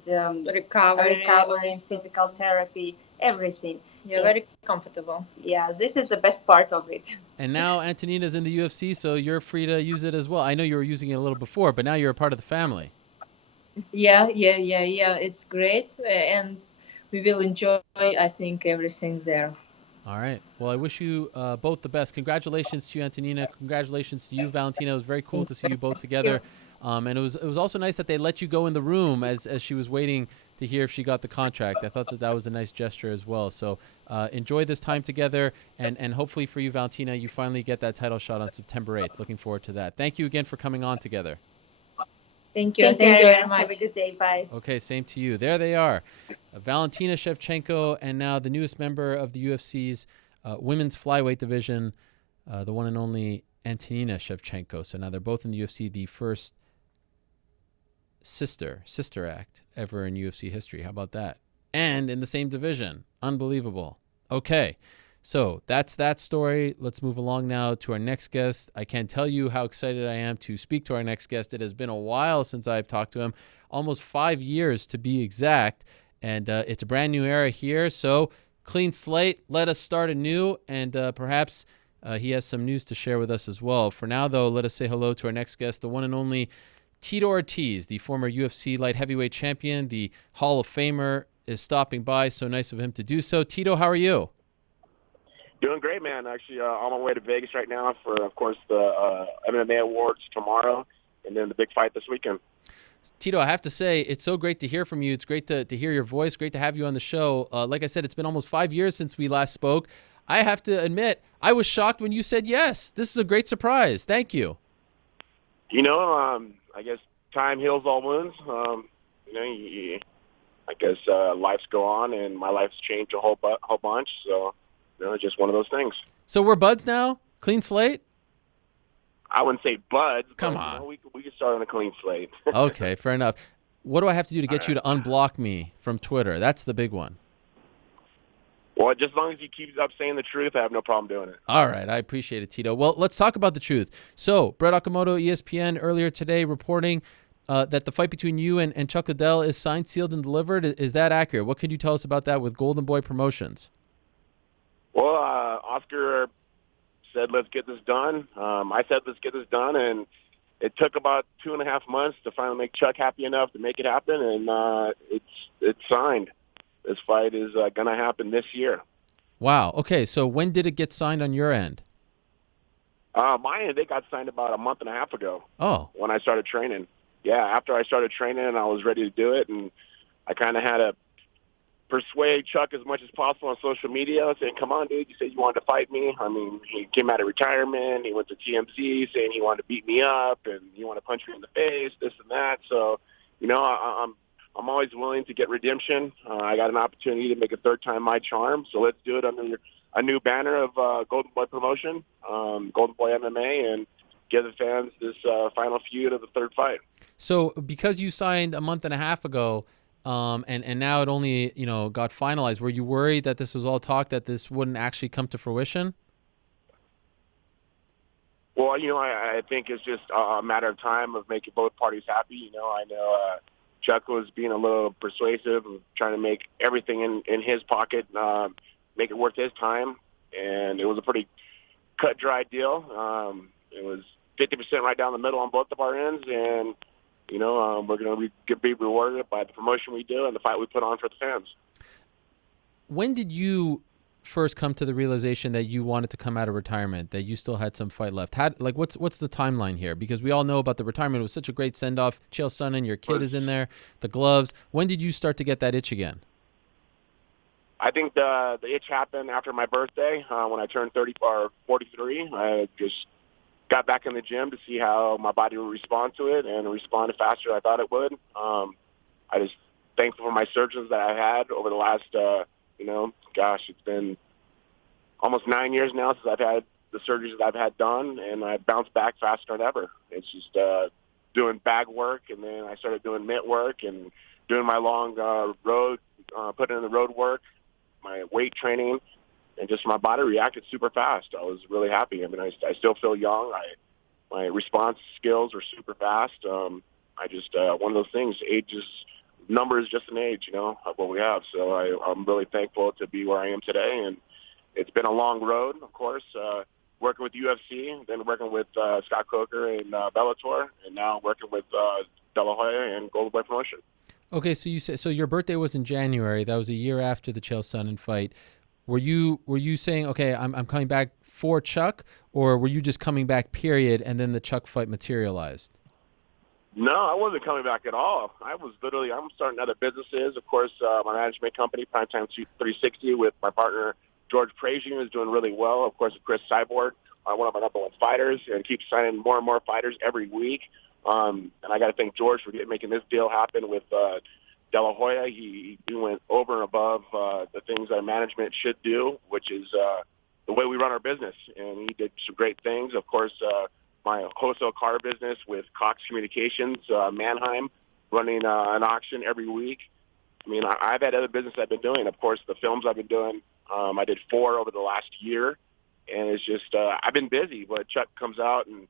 recovery, physical therapy, everything. Yeah, very comfortable. Yeah, this is the best part of it. And now Antonina's in the UFC, so you're free to use it as well. I know you were using it a little before, but now you're a part of the family. Yeah. It's great, and we will enjoy, I think, everything there. All right. Well, I wish you both the best. Congratulations to you, Antonina. Congratulations to you, Valentina. It was very cool to see you both together. And it was also nice that they let you go in the room as she was waiting to hear if she got the contract. I thought that was a nice gesture as well. So enjoy this time together, and hopefully for you, Valentina, you finally get that title shot on September 8th. Looking forward to that. Thank you again for coming on together. Thank you. Thank you very much. Have a good day. Bye. Okay, same to you. There they are. Valentina Shevchenko, and now the newest member of the UFC's women's flyweight division, the one and only Antonina Shevchenko. So now they're both in the UFC, the first sister act ever in UFC history. How about that? And in the same division. Unbelievable. Okay. So that's that story. Let's move along now to our next guest. I can't tell you how excited I am to speak to our next guest. It has been a while since I've talked to him, almost 5 years to be exact. And it's a brand new era here. So clean slate. Let us start anew. And perhaps he has some news to share with us as well. For now, though, let us say hello to our next guest, the one and only Tito Ortiz, the former UFC light heavyweight champion, the Hall of Famer, is stopping by. So nice of him to do so. Tito, how are you? Doing great, man. Actually, on my way to Vegas right now for, of course, the MMA Awards tomorrow, and then the big fight this weekend. Tito, I have to say, it's so great to hear from you. It's great to hear your voice. Great to have you on the show. Like I said, it's been almost 5 years since we last spoke. I have to admit, I was shocked when you said yes. This is a great surprise. Thank you. I guess time heals all wounds. I guess lives go on, and my life's changed a whole bunch, so... just one of those things. So we're buds now? Clean slate? I wouldn't say buds. Come but, on. We can start on a clean slate. Okay, fair enough. What do I have to do to get you to unblock me from Twitter? That's the big one. Well, just as long as you keep up saying the truth, I have no problem doing it. All right, I appreciate it, Tito. Well, let's talk about the truth. So, Brett Okamoto, ESPN, earlier today reporting that the fight between you and Chuck Liddell is signed, sealed, and delivered. Is that accurate? What can you tell us about that with Golden Boy Promotions? Well, Oscar said, let's get this done. I said, let's get this done. And it took about 2.5 months to finally make Chuck happy enough to make it happen. And it's signed. This fight is going to happen this year. Wow. Okay. So when did it get signed on your end? My end, it got signed about a month and a half ago. Oh. When I started training. Yeah, after I started training and I was ready to do it. And I kind of had to persuade Chuck as much as possible on social media, saying, come on, dude, you said you wanted to fight me. I mean, he came out of retirement. He went to TMZ saying he wanted to beat me up and he wanted to punch me in the face, this and that. So, I'm always willing to get redemption. I got an opportunity to make a third time my charm. So let's do it under a new banner of Golden Boy Promotion, Golden Boy MMA, and give the fans this final feud of the third fight. So because you signed a month and a half ago, and now it only, got finalized, were you worried that this was all talk, that this wouldn't actually come to fruition? Well, I think it's just a matter of time of making both parties happy. I know Chuck was being a little persuasive, trying to make everything in his pocket, make it worth his time. And it was a pretty cut-dry deal. It was 50% right down the middle on both of our ends. And, we're going to be rewarded by the promotion we do and the fight we put on for the fans. When did you first come to the realization that you wanted to come out of retirement, that you still had some fight left? What's the timeline here? Because we all know about the retirement. It was such a great send-off. Chael Sonnen, your kid is in there, the gloves. When did you start to get that itch again? I think the itch happened after my birthday when I turned 43. I just got back in the gym to see how my body would respond to it, and it responded faster than I thought it would. I just thankful for my surgeons that I had over the last, it's been almost 9 years now since I've had the surgeries that I've had done, and I bounced back faster than ever. It's just doing bag work, and then I started doing mitt work and doing my long road, putting in the road work, my weight training, and just my body reacted super fast. I was really happy. I mean, I still feel young. My response skills are super fast. I just one of those things. Age is number is just an age, of what we have. So I'm really thankful to be where I am today, and it's been a long road, of course. Working with UFC, then working with Scott Coker and Bellator, and now working with De La Hoya and Golden Boy Promotion. Okay, so you said your birthday was in January. That was a year after the Chael Sonnen fight. Were you saying, okay, I'm coming back for Chuck, or were you just coming back, period, and then the Chuck fight materialized? No, I wasn't coming back at all. I'm starting other businesses. Of course, my management company, Primetime 360, with my partner, George Prazian, is doing really well. Of course, Chris Cyborg, one of my number one fighters, and keeps signing more and more fighters every week. And I got to thank George for making this deal happen with De La Hoya. He went over and above the things that management should do, which is the way we run our business. And he did some great things. Of course, my wholesale car business with Cox Communications, Mannheim, running an auction every week. I mean, I've had other business I've been doing. Of course, the films I've been doing, I did 4 over the last year. And it's just, I've been busy. But Chuck comes out and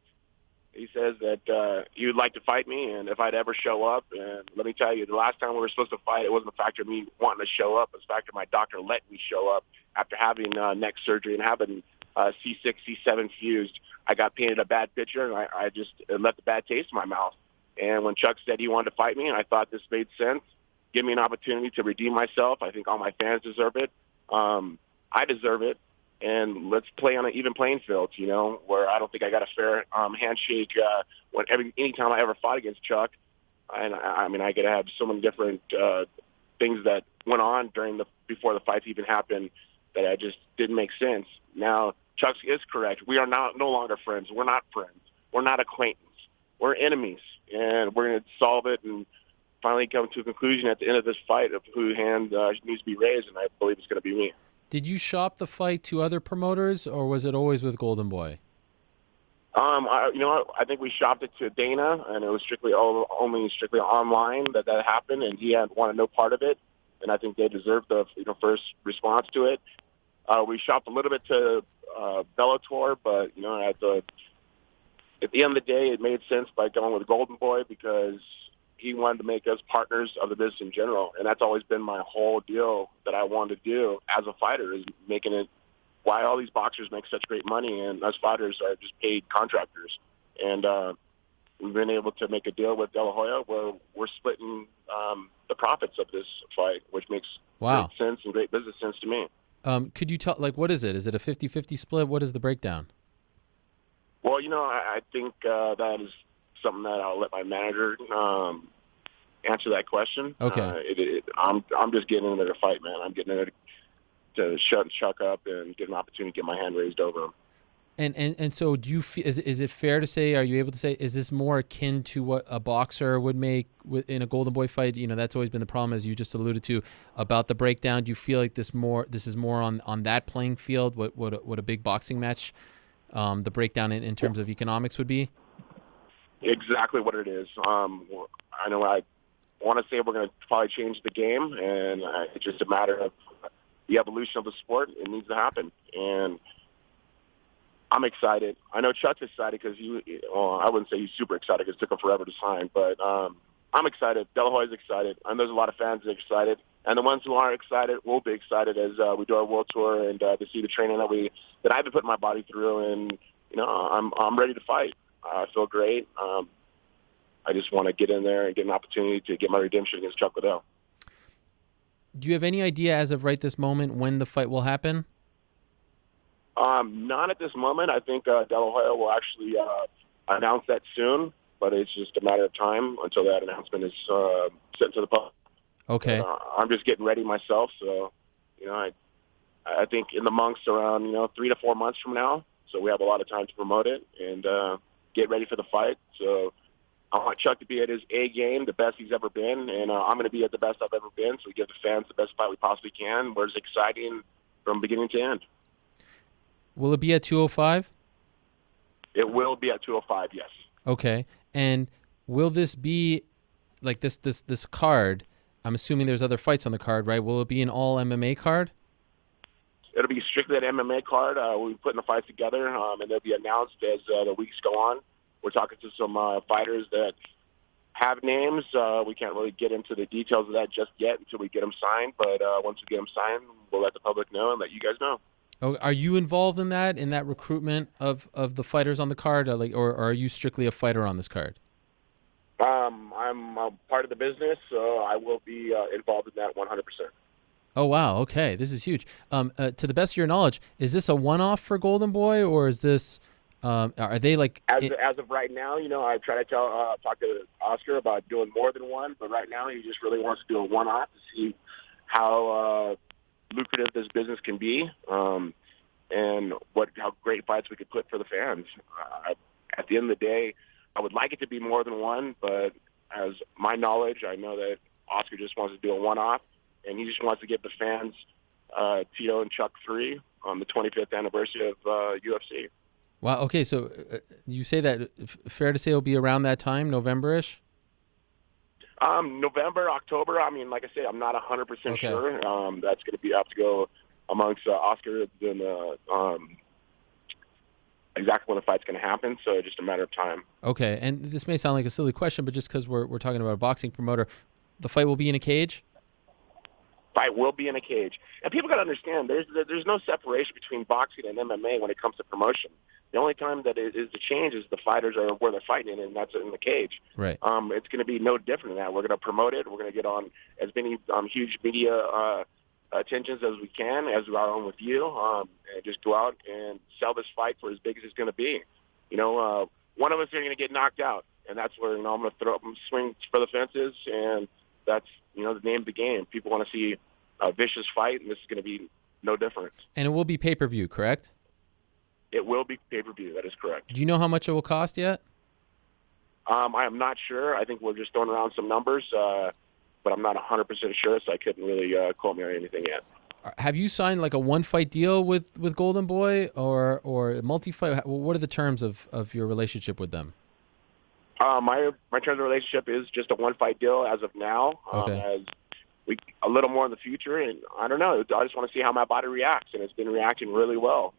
he says that he would like to fight me, and if I'd ever show up. And let me tell you, the last time we were supposed to fight, it wasn't the factor of me wanting to show up. It was the factor of my doctor let me show up after having neck surgery and having C6, C7 fused. I got painted a bad picture, and I just left a bad taste in my mouth. And when Chuck said he wanted to fight me, and I thought this made sense, give me an opportunity to redeem myself. I think all my fans deserve it. I deserve it. And let's play on an even playing field, where I don't think I got a fair handshake anytime I ever fought against Chuck. And I mean, I could have so many different things that went on before the fights even happened that I just didn't make sense. Now, Chuck is correct. We are no longer friends. We're not friends. We're not acquaintance. We're enemies, and we're going to solve it and finally come to a conclusion at the end of this fight of whose hand needs to be raised, and I believe it's going to be me. Did you shop the fight to other promoters, or was it always with Golden Boy? I think we shopped it to Dana, and it was only strictly online that happened, and he wanted no part of it, and I think they deserved the first response to it. We shopped a little bit to Bellator, but at the end of the day, it made sense by going with Golden Boy because he wanted to make us partners of the business in general, and that's always been my whole deal that I wanted to do as a fighter, is making it why all these boxers make such great money and us fighters are just paid contractors. And we've been able to make a deal with De La Hoya where we're splitting the profits of this fight, which makes great sense and great business sense to me. Could you tell, what is it? Is it a 50-50 split? What is the breakdown? Well, I think that is something that I'll let my manager answer that question. Okay. I'm just getting into the fight, man. I'm getting in there to shut Chuck up and get an opportunity to get my hand raised over him. And so do you feel, is it fair to say, are you able to say, is this more akin to what a boxer would make in a Golden Boy fight? That's always been the problem, as you just alluded to, about the breakdown. Do you feel like this is more on that playing field, what a big boxing match, the breakdown in terms of economics would be? Exactly what it is. I know I want to say we're going to probably change the game, and it's just a matter of the evolution of the sport. It needs to happen, and I'm excited. I know Chuck's excited because I wouldn't say he's super excited because it took him forever to sign, but I'm excited. De La Hoya's excited, and there's a lot of fans that are excited, and the ones who aren't excited will be excited as we do our world tour and to see the training that I've been putting my body through, and I'm ready to fight. I feel great. I just want to get in there and get an opportunity to get my redemption against Chuck Liddell. Do you have any idea as of right this moment when the fight will happen? Not at this moment. I think De La Hoya will actually announce that soon, but it's just a matter of time until that announcement is sent to the public. Okay. But, I'm just getting ready myself, so I think in the months around 3 to 4 months from now, so we have a lot of time to promote it and get ready for the fight. So I want Chuck to be at his A game, the best he's ever been, and I'm going to be at the best I've ever been, so we give the fans the best fight we possibly can, where it's exciting from beginning to end. Will it be at 205? It will be at 205, yes. Okay. And will this be like this card? I'm assuming there's other fights on the card, right? Will it be an all MMA card? it'll be strictly an MMA card. We'll be putting the fights together, and they'll be announced as the weeks go on. We're talking to some fighters that have names. We can't really get into the details of that just yet until we get them signed. But once we get them signed, we'll let the public know and let you guys know. Oh, are you involved in that recruitment of the fighters on the card, or are you strictly a fighter on this card? I'm a part of the business, so I will be involved in that 100%. Oh, wow. Okay. This is huge. To the best of your knowledge, is this a one-off for Golden Boy, or is this, are they like... As of right now, I try to talk to Oscar about doing more than one, but right now he just really wants to do a one-off to see how lucrative this business can be, and how great fights we could put for the fans. At the end of the day, I would like it to be more than one, but as my knowledge, I know that Oscar just wants to do a one-off, and he just wants to give the fans Tito and Chuck 3 on the 25th anniversary of UFC. Wow. Okay. So you say that, fair to say it'll be around that time, November-ish? November, October. I mean, like I say, I'm not 100% Okay. sure. That's going to have to go amongst Oscar and exactly when the fight's going to happen. So it's just a matter of time. Okay. And this may sound like a silly question, but just because we're talking about a boxing promoter, the fight will be in a cage? Fight will be in a cage. And people got to understand, there's no separation between boxing and MMA when it comes to promotion. The only time that is the change is the fighters are where they're fighting, and that's in the cage. Right. It's going to be no different than that. We're going to promote it. We're going to get on as many huge media attentions as we can, as we are on with you, and just go out and sell this fight for as big as it's going to be. One of us are going to get knocked out, and that's where I'm going to swing for the fences, and that's the name of the game. People want to see a vicious fight, and this is going to be no different. And it will be pay-per-view, correct? It will be pay-per-view. That is correct. Do you know how much it will cost yet? I am not sure. I think we're just throwing around some numbers, but I'm not 100% sure, so I couldn't really quote me on anything yet. Have you signed like a one-fight deal with Golden Boy or a multi-fight? What are the terms of your relationship with them? My terms of relationship is just a one-fight deal as of now. Okay. As a little more in the future, and I don't know. I just want to see how my body reacts, and it's been reacting really well.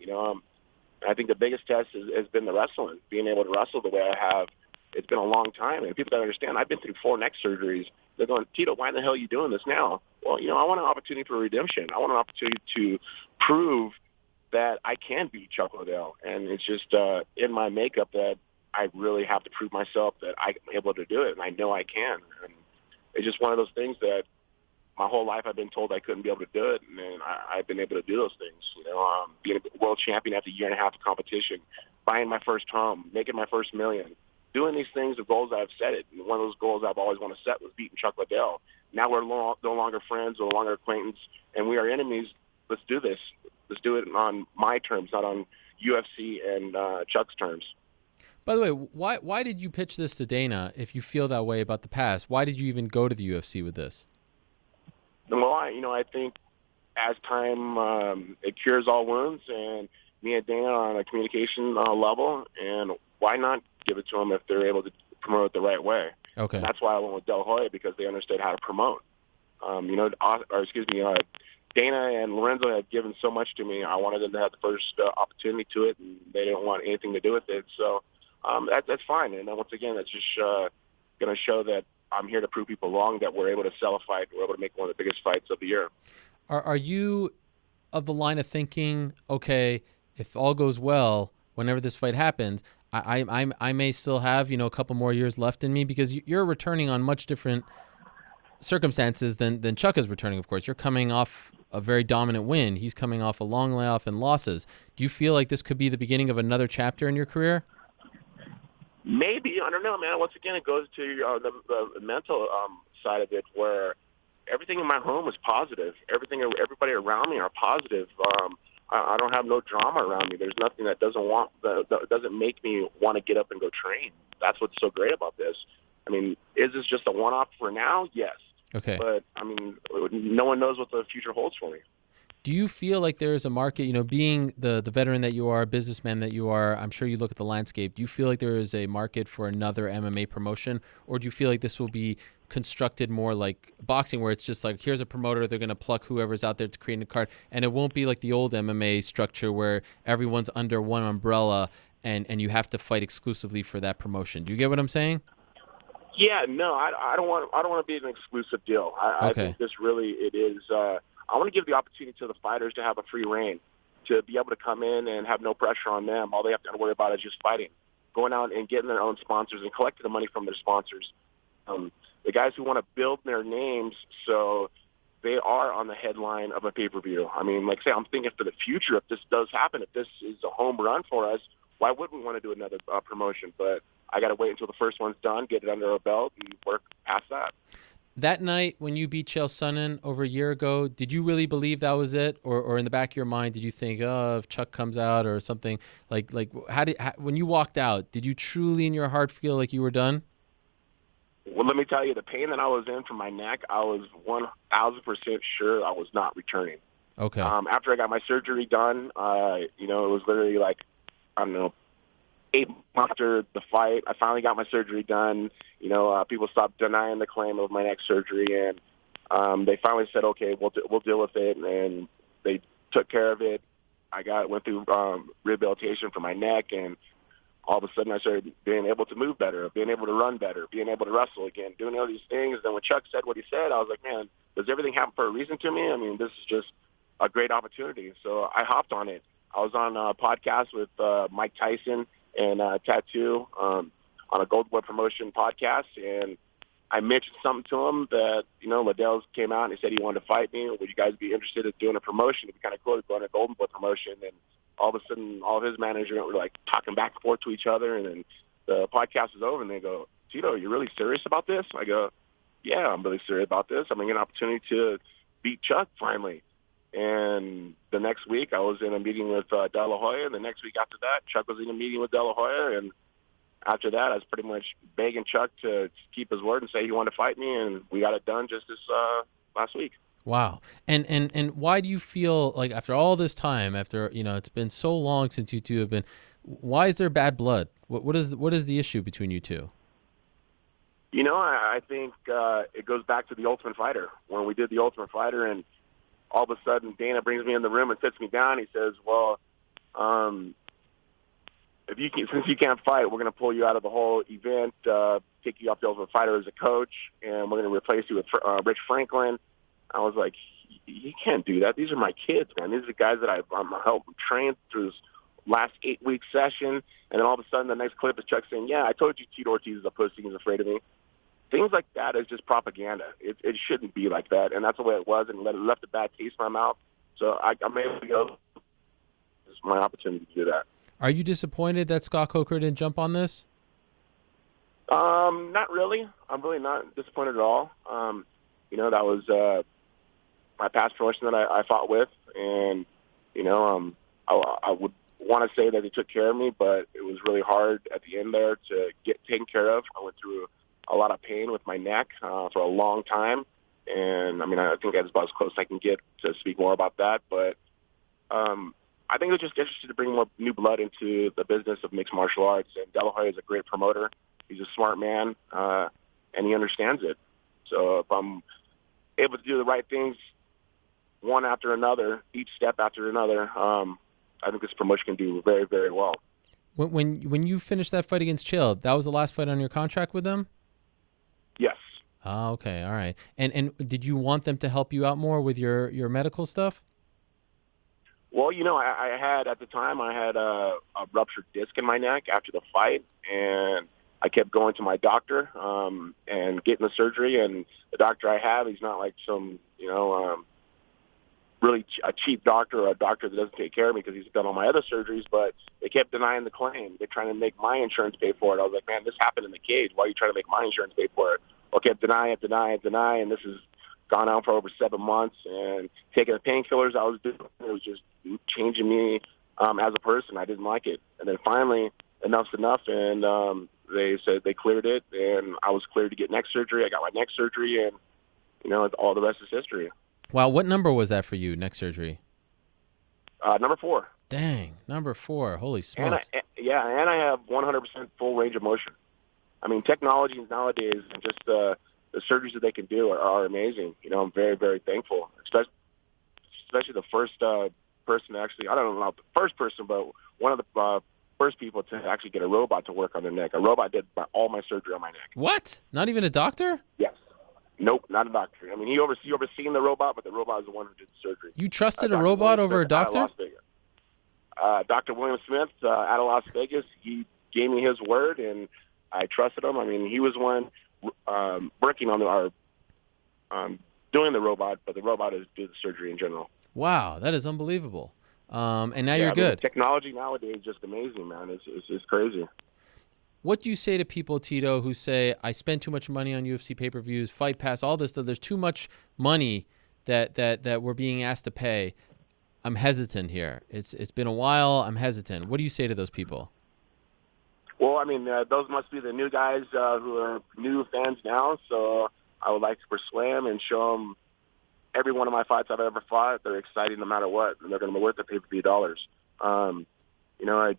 I think the biggest test has been the wrestling, being able to wrestle the way I have. It's been a long time, and people don't understand. I've been through 4 neck surgeries. They're going, Tito, why the hell are you doing this now? Well, I want an opportunity for redemption. I want an opportunity to prove that I can beat Chuck Liddell, and it's just in my makeup that I really have to prove myself that I'm able to do it, and I know I can. And it's just one of those things that my whole life I've been told I couldn't be able to do it, and then I've been able to do those things. Being a world champion after a year and a half of competition, buying my first home, making my first million, doing these things, the goals I've set it. And one of those goals I've always wanted to set was beating Chuck Liddell. Now we're no longer friends, no longer acquaintance, and we are enemies. Let's do this. Let's do it on my terms, not on UFC and Chuck's terms. By the way, why did you pitch this to Dana if you feel that way about the past? Why did you even go to the UFC with this? Well, I think as time, it cures all wounds, and me and Dana are on a communication level, and why not give it to them if they're able to promote it the right way? Okay. And that's why I went with Del Hoya, because they understood how to promote. Dana and Lorenzo had given so much to me. I wanted them to have the first opportunity to it, and they didn't want anything to do with it. So that's fine. And once again, that's just going to show that I'm here to prove people wrong, that we're able to sell a fight. We're able to make one of the biggest fights of the year. Are you of the line of thinking, okay, if all goes well, whenever this fight happens, I may still have, a couple more years left in me, because you're returning on much different circumstances than Chuck is returning, of course. You're coming off a very dominant win. He's coming off a long layoff and losses. Do you feel like this could be the beginning of another chapter in your career? Maybe. I don't know, man. Once again, it goes to the mental side of it, where everything in my home is positive. Everybody around me are positive. I don't have no drama around me. There's nothing that doesn't make me want to get up and go train. That's what's so great about this. I mean, is this just a one-off for now? Yes. Okay. But, I mean, no one knows what the future holds for me. Do you feel like there is a market, being the veteran that you are, businessman that you are, I'm sure you look at the landscape. Do you feel like there is a market for another MMA promotion, or do you feel like this will be constructed more like boxing, where it's just like, here's a promoter, they're going to pluck whoever's out there to create a card, and it won't be like the old MMA structure where everyone's under one umbrella and you have to fight exclusively for that promotion. Do you get what I'm saying? Yeah, no, I don't want to be an exclusive deal. I think this really it is. I want to give the opportunity to the fighters to have a free reign, to be able to come in and have no pressure on them. All they have to worry about is just fighting, going out and getting their own sponsors and collecting the money from their sponsors. The guys who want to build their names so they are on the headline of a pay-per-view. I mean, like say, I'm thinking for the future, if this does happen, if this is a home run for us, why wouldn't we want to do another promotion? But I got to wait until the first one's done, get it under our belt, and work past that. That night when you beat Chael Sonnen over a year ago, did you really believe that was it? Or in the back of your mind, did you think, oh, if Chuck comes out or something? Like when you walked out, did you truly in your heart feel like you were done? Well, let me tell you, the pain that I was in from my neck, I was 1,000% sure I was not returning. Okay. After I got my surgery done, it was literally like, I don't know, 8 months after the fight, I finally got my surgery done. People stopped denying the claim of my neck surgery, and they finally said, okay, we'll deal with it, and they took care of it. I went through rehabilitation for my neck, and all of a sudden I started being able to move better, being able to run better, being able to wrestle again, doing all these things. Then when Chuck said what he said, I was like, man, does everything happen for a reason to me? I mean, this is just a great opportunity. So I hopped on it. I was on a podcast with Mike Tyson and Tattoo on a Golden Boy promotion podcast, and I mentioned something to him that, Liddell came out and he said he wanted to fight me. Would you guys be interested in doing a promotion? We kind of cool to go on a Golden Boy promotion, and all of a sudden, all of his managers were like talking back and forth to each other, and then the podcast was over, and they go, Tito, you really serious about this? I go, yeah, I'm really serious about this. I'm getting an opportunity to beat Chuck finally. And the next week, I was in a meeting with De La Hoya, and the next week after that, Chuck was in a meeting with De La Hoya, and after that, I was pretty much begging Chuck to keep his word and say he wanted to fight me, and we got it done just this last week. Wow. And why do you feel like after all this time, after, it's been so long since you two have been, why is there bad blood? What is the issue between you two? I think it goes back to the Ultimate Fighter. When we did the Ultimate Fighter, and all of a sudden Dana brings me in the room and sits me down. He says, well, since you can't fight, we're going to pull you out of the whole event, take you off the Ultimate Fighter as a coach, and we're going to replace you with Rich Franklin. I was like, you can't do that. These are my kids, man. These are the guys that I'm helping train through this last 8-week session. And then all of a sudden, the next clip is Chuck saying, yeah, I told you Tito Ortiz is a pussy. He's afraid of me. Things like that is just propaganda. It shouldn't be like that. And that's the way it was, and it left a bad taste in my mouth. So I'm able to go. It's my opportunity to do that. Are you disappointed that Scott Coker didn't jump on this? Not really. I'm really not disappointed at all. That was my past promotion that I fought with, and I would want to say that they took care of me, but it was really hard at the end there to get taken care of. I went through a lot of pain with my neck for a long time, and I think that's about as close as I can get to speak more about that. But I think it was just interested to bring more new blood into the business of mixed martial arts, and De La Hoya is a great promoter. He's a smart man, and he understands it. So if I'm able to do the right things one after another, each step after another, I think this promotion can do very, very well. When you finished that fight against Chael, that was the last fight on your contract with them? Yes. Oh, okay, all right. And did you want them to help you out more with your medical stuff? Well, I had at the time a ruptured disc in my neck after the fight, and I kept going to my doctor and getting the surgery. And the doctor I have, he's not like some really a cheap doctor or a doctor that doesn't take care of me because he's done all my other surgeries, but they kept denying the claim. They're trying to make my insurance pay for it. I was like, man, this happened in the cage. Why are you trying to make my insurance pay for it? Well, kept denying, and this has gone on for over 7 months, and taking the painkillers I was doing, it was just changing me as a person. I didn't like it. And then finally, enough's enough, and they said they cleared it, and I was cleared to get neck surgery. I got my neck surgery, and, all the rest is history. Wow, what number was that for you, neck surgery? Number 4. Dang, number 4. Holy smokes. And I have 100% full range of motion. Technology nowadays, just the surgeries that they can do are amazing. You know, I'm very, very thankful, especially the first person actually, I don't know not the first person, but one of the first people to actually get a robot to work on their neck. A robot did all my surgery on my neck. What? Not even a doctor? Yes. Nope, not a doctor. I mean, he overseen the robot, but the robot is the one who did the surgery. You trusted a robot over a doctor? Out of Las Vegas. Dr. William Smith out of Las Vegas, he gave me his word, and I trusted him. I mean, he was one working on doing the robot, but the robot is doing the surgery in general. Wow, that is unbelievable. And now you're I mean, good. Technology nowadays is just amazing, man. It's crazy. What do you say to people, Tito, who say, I spend too much money on UFC pay-per-views, Fight Pass, all this stuff. There's too much money that we're being asked to pay. I'm hesitant here. It's been a while. I'm hesitant. What do you say to those people? Well, I mean, those must be the new guys who are new fans now. So I would like to persuade them and show them every one of my fights I've ever fought. They're exciting no matter what, and they're going to be worth the pay-per-view dollars. You know,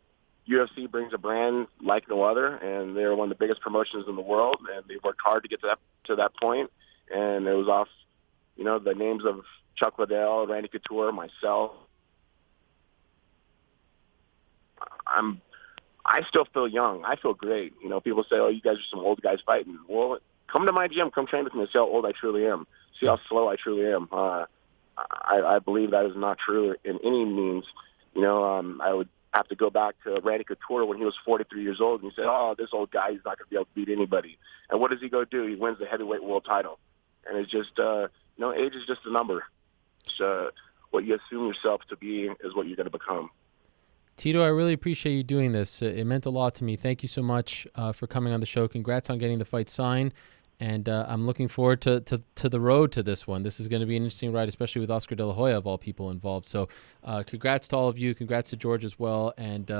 UFC brings a brand like no other, and they're one of the biggest promotions in the world, and they worked hard to get to that point. And it was off, you know, the names of Chuck Liddell, Randy Couture, myself. I still feel young. I feel great. You know, people say, oh, you guys are some old guys fighting. Well, come to my gym. Come train with me and see how old I truly am. See how slow I truly am. I believe that is not true in any means. You know, I would have to go back to Randy Couture when he was 43 years old, and he said, oh, this old guy, he's not going to be able to beat anybody. And what does he go do? He wins the heavyweight world title. And it's just, you know, age is just a number. So what you assume yourself to be is what you're going to become. Tito, I really appreciate you doing this. It meant a lot to me. Thank you so much for coming on the show. Congrats on getting the fight signed. And I'm looking forward to the road to this one. This is going to be an interesting ride, especially with Oscar De La Hoya of all people involved. So congrats to all of you. Congrats to George as well. And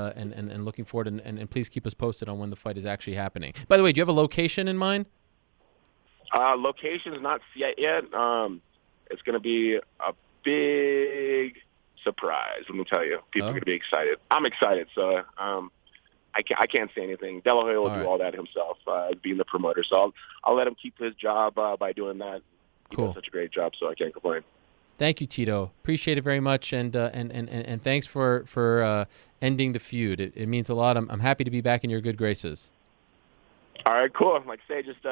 looking forward. And please keep us posted on when the fight is actually happening. By the way, do you have a location in mind? Location is not set yet. It's going to be a big surprise, let me tell you. People are going to be excited. I'm excited, so I can't say anything. De La Hoya will do all that himself, being the promoter. So I'll let him keep his job by doing that. He does such a great job, so I can't complain. Thank you, Tito. Appreciate it very much, and thanks for ending the feud. It means a lot. I'm happy to be back in your good graces. All right, cool. Like I say, just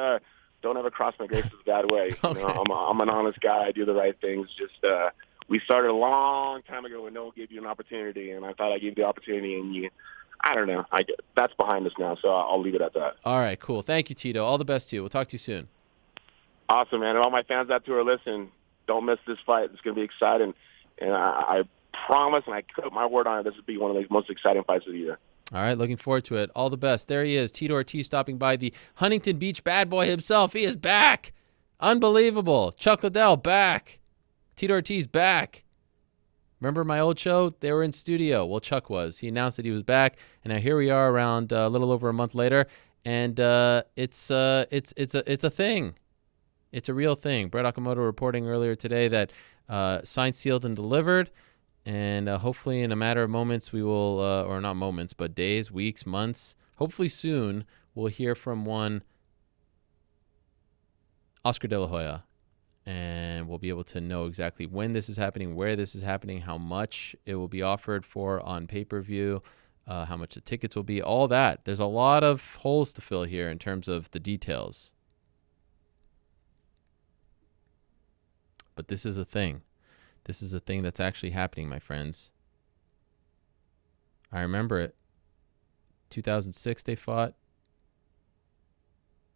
don't ever cross my graces that way. Okay. You know, I'm an honest guy. I do the right things. Just we started a long time ago when no one gave you an opportunity, and I thought I gave the opportunity, and I don't know. That's behind us now, so I'll leave it at that. All right, cool. Thank you, Tito. All the best to you. We'll talk to you soon. Awesome, man. And all my fans out there are listening, don't miss this fight. It's going to be exciting, and I promise, and I put my word on it, this will be one of the most exciting fights of the year. All right, looking forward to it. All the best. There he is, Tito Ortiz, stopping by, the Huntington Beach bad boy himself. He is back. Unbelievable. Chuck Liddell, back. Tito Ortiz, back. Remember my old show? They were in studio. Well, Chuck was. He announced that he was back, and now here we are around a little over a month later, and it's a thing. It's a real thing. Brett Okamoto reporting earlier today that signed, sealed, and delivered. And hopefully in a matter of moments we will, or not moments, but days, weeks, months, hopefully soon we'll hear from one Oscar De La Hoya. And we'll be able to know exactly when this is happening, where this is happening, how much it will be offered for on pay-per-view, how much the tickets will be, all that. There's a lot of holes to fill here in terms of the details. But this is a thing. This is a thing that's actually happening, my friends. I remember it. 2006 they fought.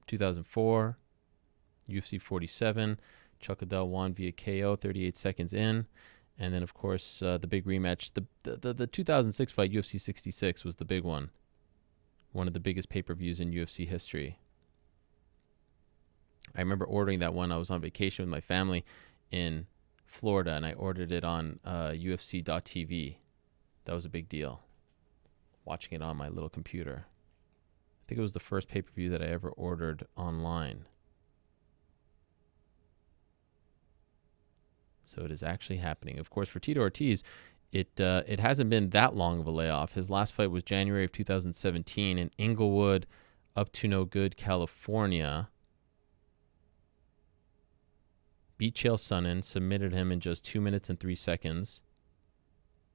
2004. UFC 47. Chuck Liddell won via KO 38 seconds in. And then, of course, the big rematch. The 2006 fight, UFC 66, was the big one. One of the biggest pay-per-views in UFC history. I remember ordering that one. I was on vacation with my family in Florida, and I ordered it on UFC.tv. That was a big deal. Watching it on my little computer. I think it was the first pay-per-view that I ever ordered online. So it is actually happening. Of course, for Tito Ortiz, it hasn't been that long of a layoff. His last fight was January of 2017 in Inglewood, up to no good, California. beat Chael Sonnen, submitted him in just 2 minutes and 3 seconds.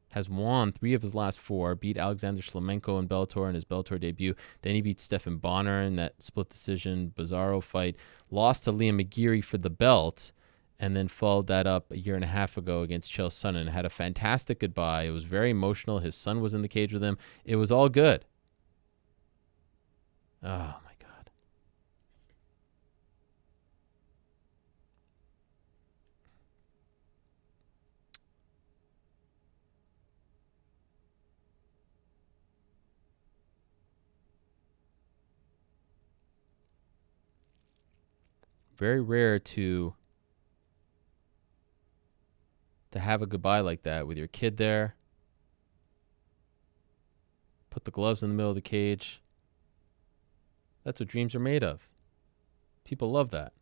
Has won 3 of his last 4, beat Alexander Shlemenko in Bellator in his Bellator debut. Then he beat Stephan Bonner in that split decision Bizarro fight. Lost to Liam McGeary for the belt, and then followed that up a year and a half ago against Chael Sonnen. Had a fantastic goodbye. It was very emotional. His son was in the cage with him. It was all good. Oh, my God. Very rare to have a goodbye like that with your kid there. Put the gloves in the middle of the cage. That's what dreams are made of. People love that.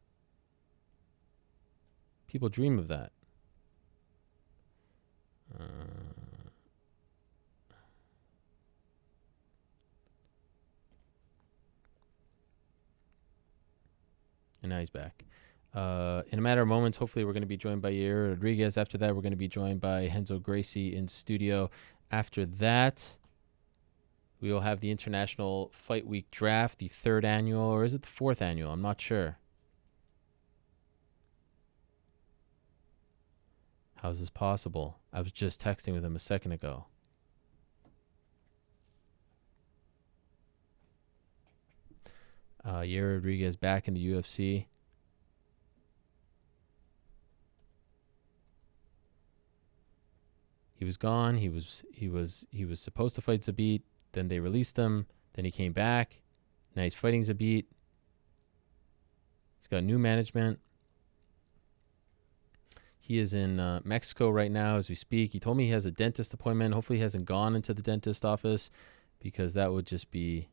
People dream of that. And now he's back. In a matter of moments, hopefully we're going to be joined by Yair Rodriguez. After that, we're going to be joined by Renzo Gracie in studio. After that, we will have the International Fight Week Draft, the 3rd annual, or is it the 4th annual? I'm not sure. How is this possible? I was just texting with him a second ago. Yair Rodriguez back in the UFC. He was gone. He was supposed to fight Zabit. Then they released him. Then he came back. Now he's fighting Zabit. He's got new management. He is in Mexico right now as we speak. He told me he has a dentist appointment. Hopefully he hasn't gone into the dentist office, because that would just be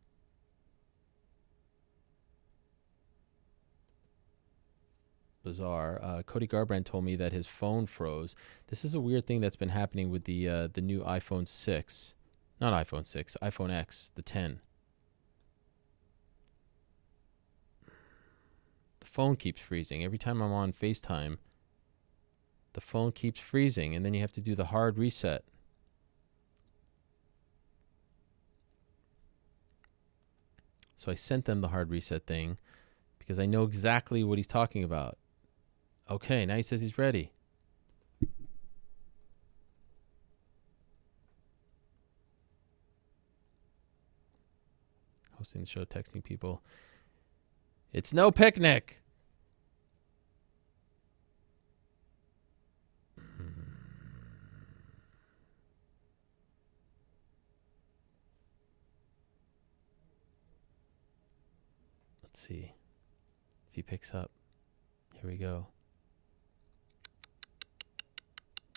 bizarre. Cody Garbrandt told me that his phone froze. This is a weird thing that's been happening with the new iPhone 6. Not iPhone 6, iPhone X, the 10. The phone keeps freezing. Every time I'm on FaceTime, the phone keeps freezing, and then you have to do the hard reset. So I sent them the hard reset thing because I know exactly what he's talking about. Okay, now he says he's ready. Hosting the show, texting people. It's no picnic. Let's see if he picks up. Here we go.